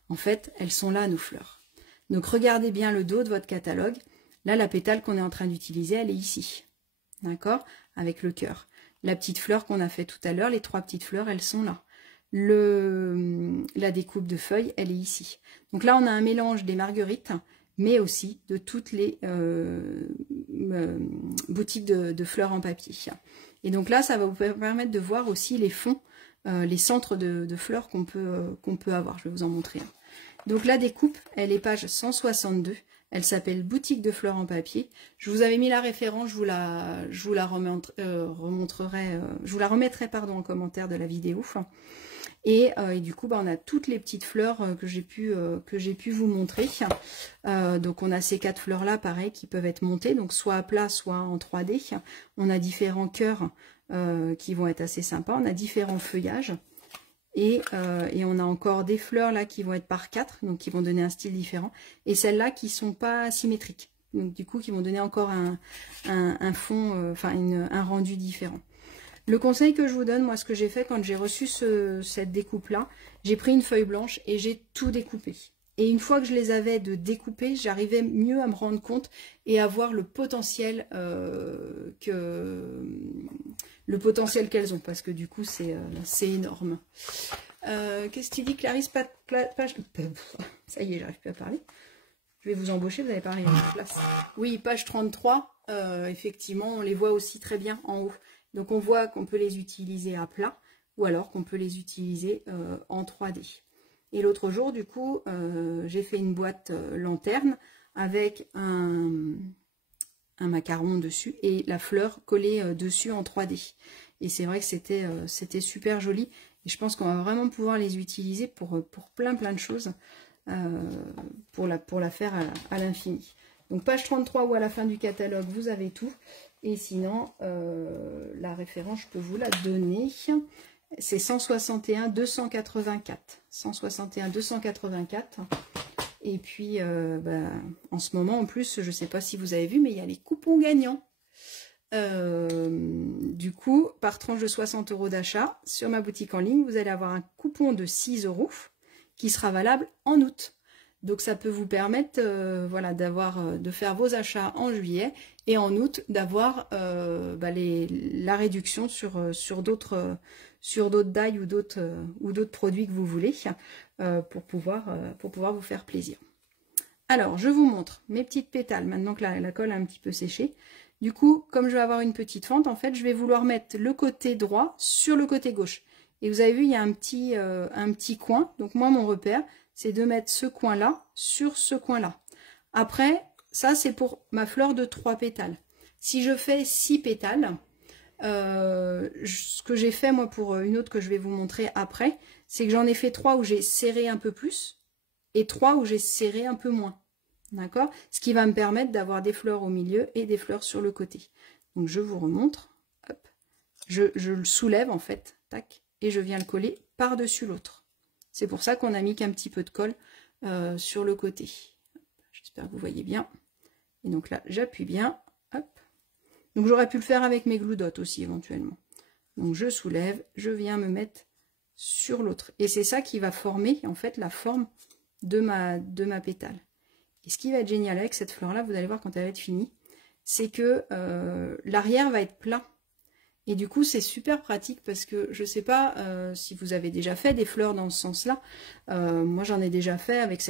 En fait, elles sont là, nos fleurs. Donc regardez bien le dos de votre catalogue. Là, la pétale qu'on est en train d'utiliser, elle est ici. D'accord? Avec le cœur. La petite fleur qu'on a fait tout à l'heure, les 3 petites fleurs, elles sont là. La découpe de feuilles, elle est ici. Donc là, on a un mélange des marguerites, mais aussi de toutes les boutiques de fleurs en papier. Et donc là, ça va vous permettre de voir aussi les fonds, les centres de fleurs qu'on peut avoir. Je vais vous en montrer un. Donc la découpe, elle est page 162. Elle s'appelle Boutique de fleurs en papier. Je vous avais mis la référence, je vous la remettrai pardon, en commentaire de la vidéo. Et du coup, on a toutes les petites fleurs que j'ai pu vous montrer. Donc on a ces 4 fleurs là, pareil, qui peuvent être montées, donc soit à plat, soit en 3D. On a différents cœurs qui vont être assez sympas. On a différents feuillages. Et on a encore des fleurs là qui vont être par 4, donc qui vont donner un style différent. Et celles-là qui sont pas symétriques, donc du coup qui vont donner encore un fond, un rendu différent. Le conseil que je vous donne, moi ce que j'ai fait quand j'ai reçu cette découpe-là, j'ai pris une feuille blanche et j'ai tout découpé. Et une fois que je les avais de découper, j'arrivais mieux à me rendre compte et à voir le potentiel qu'elles ont, parce que du coup c'est énorme. Qu'est-ce qu'il dit, Clarisse? Page... Ça y est, j'arrive plus à parler. Je vais vous embaucher, vous allez parler à ma place. Oui, page 33, effectivement, on les voit aussi très bien en haut. Donc on voit qu'on peut les utiliser à plat, ou alors qu'on peut les utiliser en 3D. Et l'autre jour, du coup, j'ai fait une boîte lanterne avec un macaron dessus et la fleur collée dessus en 3D. Et c'est vrai que c'était super joli. Et je pense qu'on va vraiment pouvoir les utiliser pour plein de choses, pour la faire à l'infini. Donc page 33 ou à la fin du catalogue, vous avez tout. Et sinon, la référence, je peux vous la donner. C'est 161 284. 161 284. Et puis, en ce moment, en plus, je ne sais pas si vous avez vu, mais il y a les coupons gagnants. Du coup, par tranche de 60 € d'achat, sur ma boutique en ligne, vous allez avoir un coupon de 6 € qui sera valable en août. Donc ça peut vous permettre voilà, de faire vos achats en juillet et en août d'avoir la réduction sur d'autres dailles ou d'autres produits que vous voulez pour pouvoir vous faire plaisir. Alors je vous montre mes petites pétales maintenant que la colle a un petit peu séché. Du coup, comme je vais avoir une petite fente, en fait, je vais vouloir mettre le côté droit sur le côté gauche. Et vous avez vu, il y a un petit coin. Donc moi, mon repère, c'est de mettre ce coin-là sur ce coin-là. Après, ça, c'est pour ma fleur de 3 pétales. Si je fais 6 pétales, ce que j'ai fait, moi, pour une autre que je vais vous montrer après, c'est que j'en ai fait 3 où j'ai serré un peu plus et 3 où j'ai serré un peu moins. D'accord? Ce qui va me permettre d'avoir des fleurs au milieu et des fleurs sur le côté. Donc, je vous remontre. Hop. Je le soulève, en fait. Tac. Et je viens le coller par-dessus l'autre. C'est pour ça qu'on a mis qu'un petit peu de colle sur le côté. J'espère que vous voyez bien. Et donc là, j'appuie bien. Hop. Donc, j'aurais pu le faire avec mes glue dots aussi, éventuellement. Donc, je soulève. Je viens me mettre sur l'autre. Et c'est ça qui va former, en fait, la forme de ma pétale. Et ce qui va être génial avec cette fleur-là, vous allez voir quand elle va être finie, c'est que l'arrière va être plat. Et du coup, c'est super pratique parce que je ne sais pas si vous avez déjà fait des fleurs dans ce sens-là. Moi, j'en ai déjà fait avec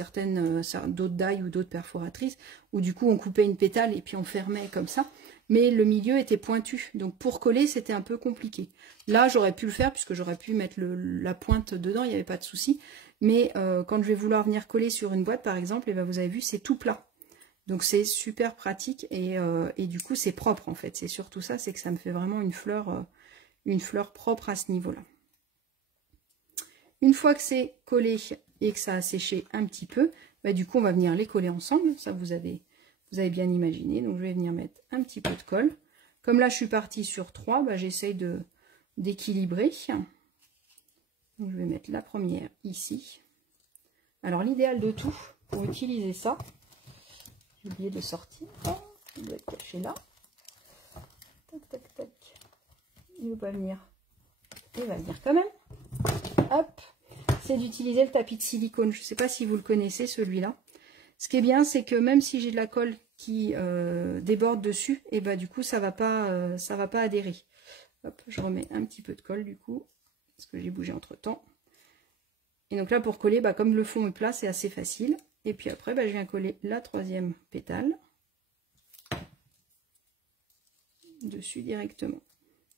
d'autres die ou d'autres perforatrices où du coup, on coupait une pétale et puis on fermait comme ça. Mais le milieu était pointu. Donc, pour coller, c'était un peu compliqué. Là, j'aurais pu le faire puisque j'aurais pu mettre la pointe dedans, il n'y avait pas de souci. Mais quand je vais vouloir venir coller sur une boîte, par exemple, et ben, vous avez vu, c'est tout plat. Donc c'est super pratique et du coup c'est propre en fait. C'est surtout ça, c'est que ça me fait vraiment une fleur propre à ce niveau-là. Une fois que c'est collé et que ça a séché un petit peu, bah, du coup on va venir les coller ensemble. Ça vous avez bien imaginé. Donc je vais venir mettre un petit peu de colle. Comme là je suis partie sur 3, bah, j'essaye d'équilibrer. Donc je vais mettre la première ici. Alors l'idéal de tout pour utiliser ça, j'ai oublié de sortir. Oh, il doit être caché là. Tac, tac, tac. Il ne veut pas venir. Il va venir quand même. Hop. C'est d'utiliser le tapis de silicone. Je ne sais pas si vous le connaissez, celui-là. Ce qui est bien, c'est que même si j'ai de la colle qui déborde dessus, et bah du coup, ça va pas adhérer. Hop, je remets un petit peu de colle du coup, parce que j'ai bougé entre-temps. Et donc là, pour coller, bah, comme le fond est plat, c'est assez facile. Et puis après, bah, je viens coller la troisième pétale dessus directement.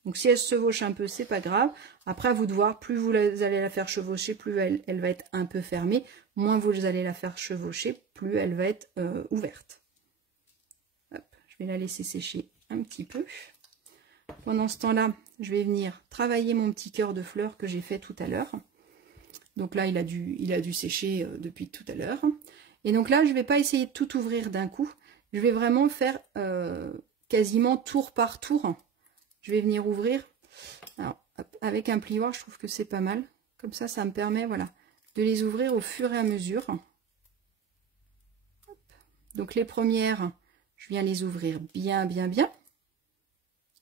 Donc si elle se chevauche un peu, c'est pas grave. Après, à vous de voir, plus vous allez la faire chevaucher, plus elle va être un peu fermée. Moins vous allez la faire chevaucher, plus elle va être ouverte. Hop, je vais la laisser sécher un petit peu. Pendant ce temps-là, je vais venir travailler mon petit cœur de fleurs que j'ai fait tout à l'heure. Donc là, il a dû sécher depuis tout à l'heure. Et donc là, je ne vais pas essayer de tout ouvrir d'un coup. Je vais vraiment faire quasiment tour par tour. Je vais venir ouvrir. Alors, avec un plioir, je trouve que c'est pas mal. Comme ça me permet, voilà, de les ouvrir au fur et à mesure. Hop. Donc les premières, je viens les ouvrir bien, bien, bien.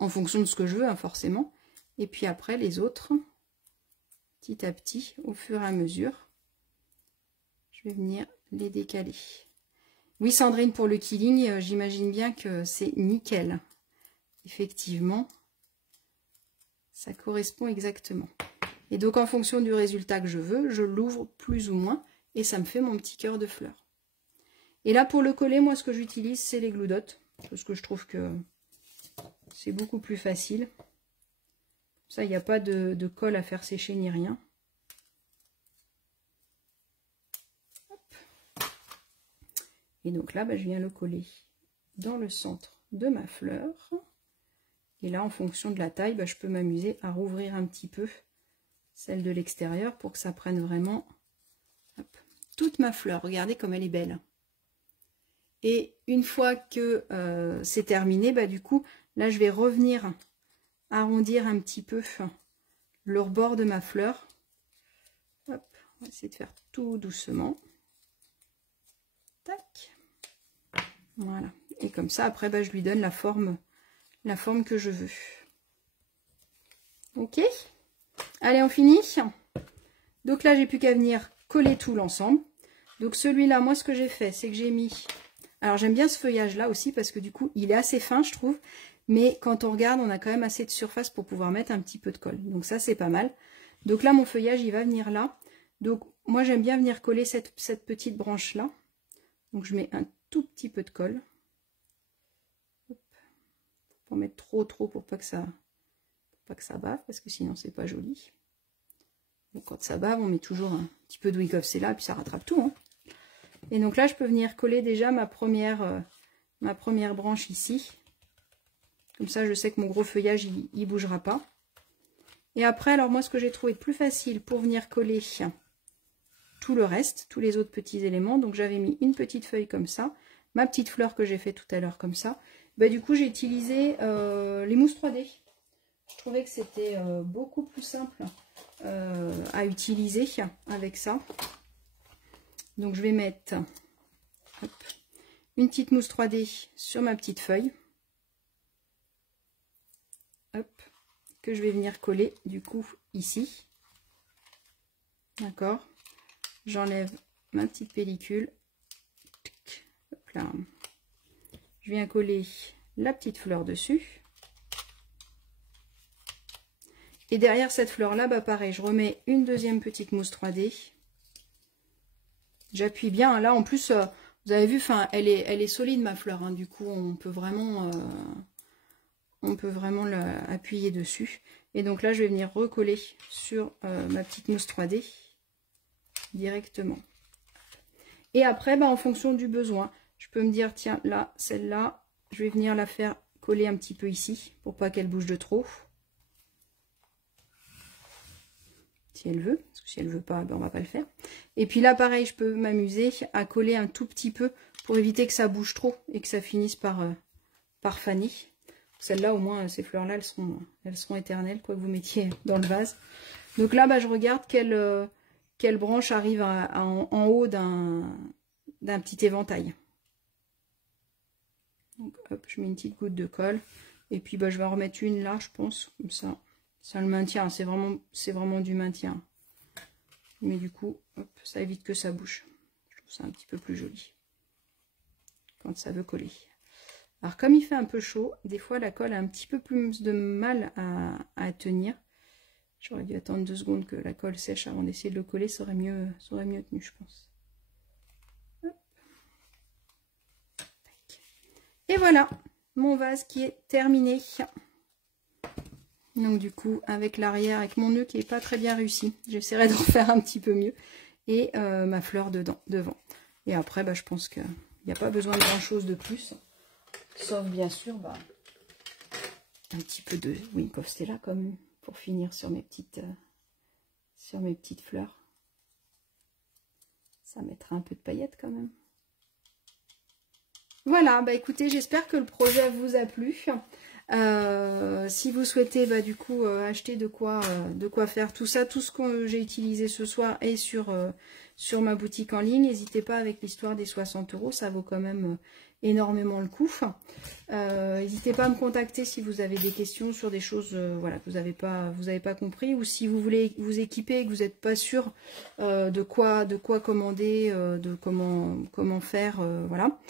En fonction de ce que je veux, hein, forcément. Et puis après, les autres, petit à petit, au fur et à mesure, je vais venir les décaler. Oui, Sandrine, pour le killing, j'imagine bien que c'est nickel. Effectivement, ça correspond exactement. Et donc, en fonction du résultat que je veux, je l'ouvre plus ou moins et ça me fait mon petit cœur de fleurs. Et là, pour le coller, moi, ce que j'utilise, c'est les glue dots, parce que je trouve que c'est beaucoup plus facile. Ça, il n'y a pas de colle à faire sécher ni rien. Et donc là, bah, je viens le coller dans le centre de ma fleur. Et là, en fonction de la taille, bah, je peux m'amuser à rouvrir un petit peu celle de l'extérieur pour que ça prenne vraiment toute ma fleur. Regardez comme elle est belle. Et une fois que c'est terminé, bah, du coup, là, je vais revenir arrondir un petit peu le rebord de ma fleur. Hop, on va essayer de faire tout doucement. Tac. Voilà. Et comme ça, après, bah, je lui donne la forme que je veux. Ok. Allez, on finit. Donc là, j'ai plus qu'à venir coller tout l'ensemble. Donc celui-là, moi, ce que j'ai fait, c'est que j'ai mis... Alors, j'aime bien ce feuillage-là aussi parce que du coup, il est assez fin, je trouve. Mais quand on regarde, on a quand même assez de surface pour pouvoir mettre un petit peu de colle. Donc ça, c'est pas mal. Donc là, mon feuillage, il va venir là. Donc, moi, j'aime bien venir coller cette petite branche-là. Donc, je mets un tout petit peu de colle. Hop. Faut pas mettre trop pour pas que ça bave, parce que sinon, c'est pas joli. Donc, quand ça bave, on met toujours un petit peu de Wick Off, c'est là, puis ça rattrape tout. Hein. Et donc là, je peux venir coller déjà ma première branche ici. Comme ça, je sais que mon gros feuillage, il bougera pas. Et après, alors moi, ce que j'ai trouvé de plus facile pour venir coller tout le reste, tous les autres petits éléments. Donc, j'avais mis une petite feuille comme ça. Ma petite fleur que j'ai fait tout à l'heure comme ça. Bah, du coup, j'ai utilisé les mousses 3D. Je trouvais que c'était beaucoup plus simple à utiliser avec ça. Donc, je vais mettre hop, une petite mousse 3D sur ma petite feuille. Hop, que je vais venir coller du coup ici. D'accord. J'enlève ma petite pellicule. Hop là. Je viens coller la petite fleur dessus. Et derrière cette fleur-là, bah pareil, je remets une deuxième petite mousse 3D. J'appuie bien. Là, en plus, vous avez vu, enfin, elle est solide, ma fleur. Hein, du coup, on peut vraiment appuyer dessus. Et donc là, je vais venir recoller sur ma petite mousse 3D directement. Et après, bah, en fonction du besoin, je peux me dire, tiens, là, celle-là, je vais venir la faire coller un petit peu ici, pour pas qu'elle bouge de trop. Si elle veut, parce que si elle veut pas, ben on va pas le faire. Et puis là, pareil, je peux m'amuser à coller un tout petit peu pour éviter que ça bouge trop et que ça finisse par faner. Celle-là, au moins, ces fleurs-là, elles seront éternelles, quoi que vous mettiez dans le vase. Donc là, bah, je regarde quelle branche arrive en haut d'un petit éventail. Donc, hop, je mets une petite goutte de colle. Et puis, bah, je vais en remettre une là, je pense, comme ça. Ça le maintient, c'est vraiment du maintien. Mais du coup, hop, ça évite que ça bouge. Je trouve ça un petit peu plus joli quand ça veut coller. Alors comme il fait un peu chaud, des fois la colle a un petit peu plus de mal à tenir. J'aurais dû attendre 2 secondes que la colle sèche avant d'essayer de le coller, ça aurait mieux tenu, je pense. Hop. Et voilà, mon vase qui est terminé. Donc du coup, avec l'arrière, avec mon nœud qui n'est pas très bien réussi, j'essaierai de refaire un petit peu mieux. Et ma fleur devant. Et après, bah, je pense qu'il n'y a pas besoin de grand chose de plus. Sauf bien sûr, bah, un petit peu de Wink of Stella comme pour finir sur mes petites fleurs. Ça mettra un peu de paillettes quand même. Voilà, bah écoutez, j'espère que le projet vous a plu. Si vous souhaitez bah, du coup acheter de quoi faire tout ça, tout ce que j'ai utilisé ce soir est sur ma boutique en ligne, n'hésitez pas avec l'histoire des 60 €, ça vaut quand même énormément le coup. N'hésitez pas à me contacter si vous avez des questions sur des choses voilà, que vous n'avez pas compris, ou si vous voulez vous équiper et que vous n'êtes pas sûr de quoi commander, de comment faire, voilà.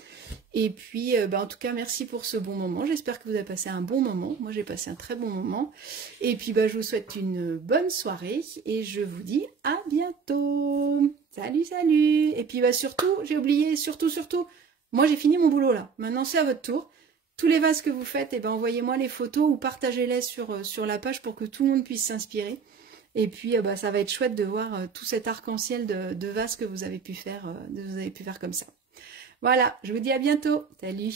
Et puis, bah, en tout cas, merci pour ce bon moment. J'espère que vous avez passé un bon moment. Moi, j'ai passé un très bon moment. Et puis, bah, je vous souhaite une bonne soirée. Et je vous dis à bientôt. Salut, salut. Et puis, bah, surtout, j'ai oublié, surtout, moi, j'ai fini mon boulot là. Maintenant, c'est à votre tour. Tous les vases que vous faites, eh ben, envoyez-moi les photos ou partagez-les sur la page pour que tout le monde puisse s'inspirer. Et puis, bah, ça va être chouette de voir tout cet arc-en-ciel de vases que vous avez pu faire comme ça. Voilà, je vous dis à bientôt. Salut!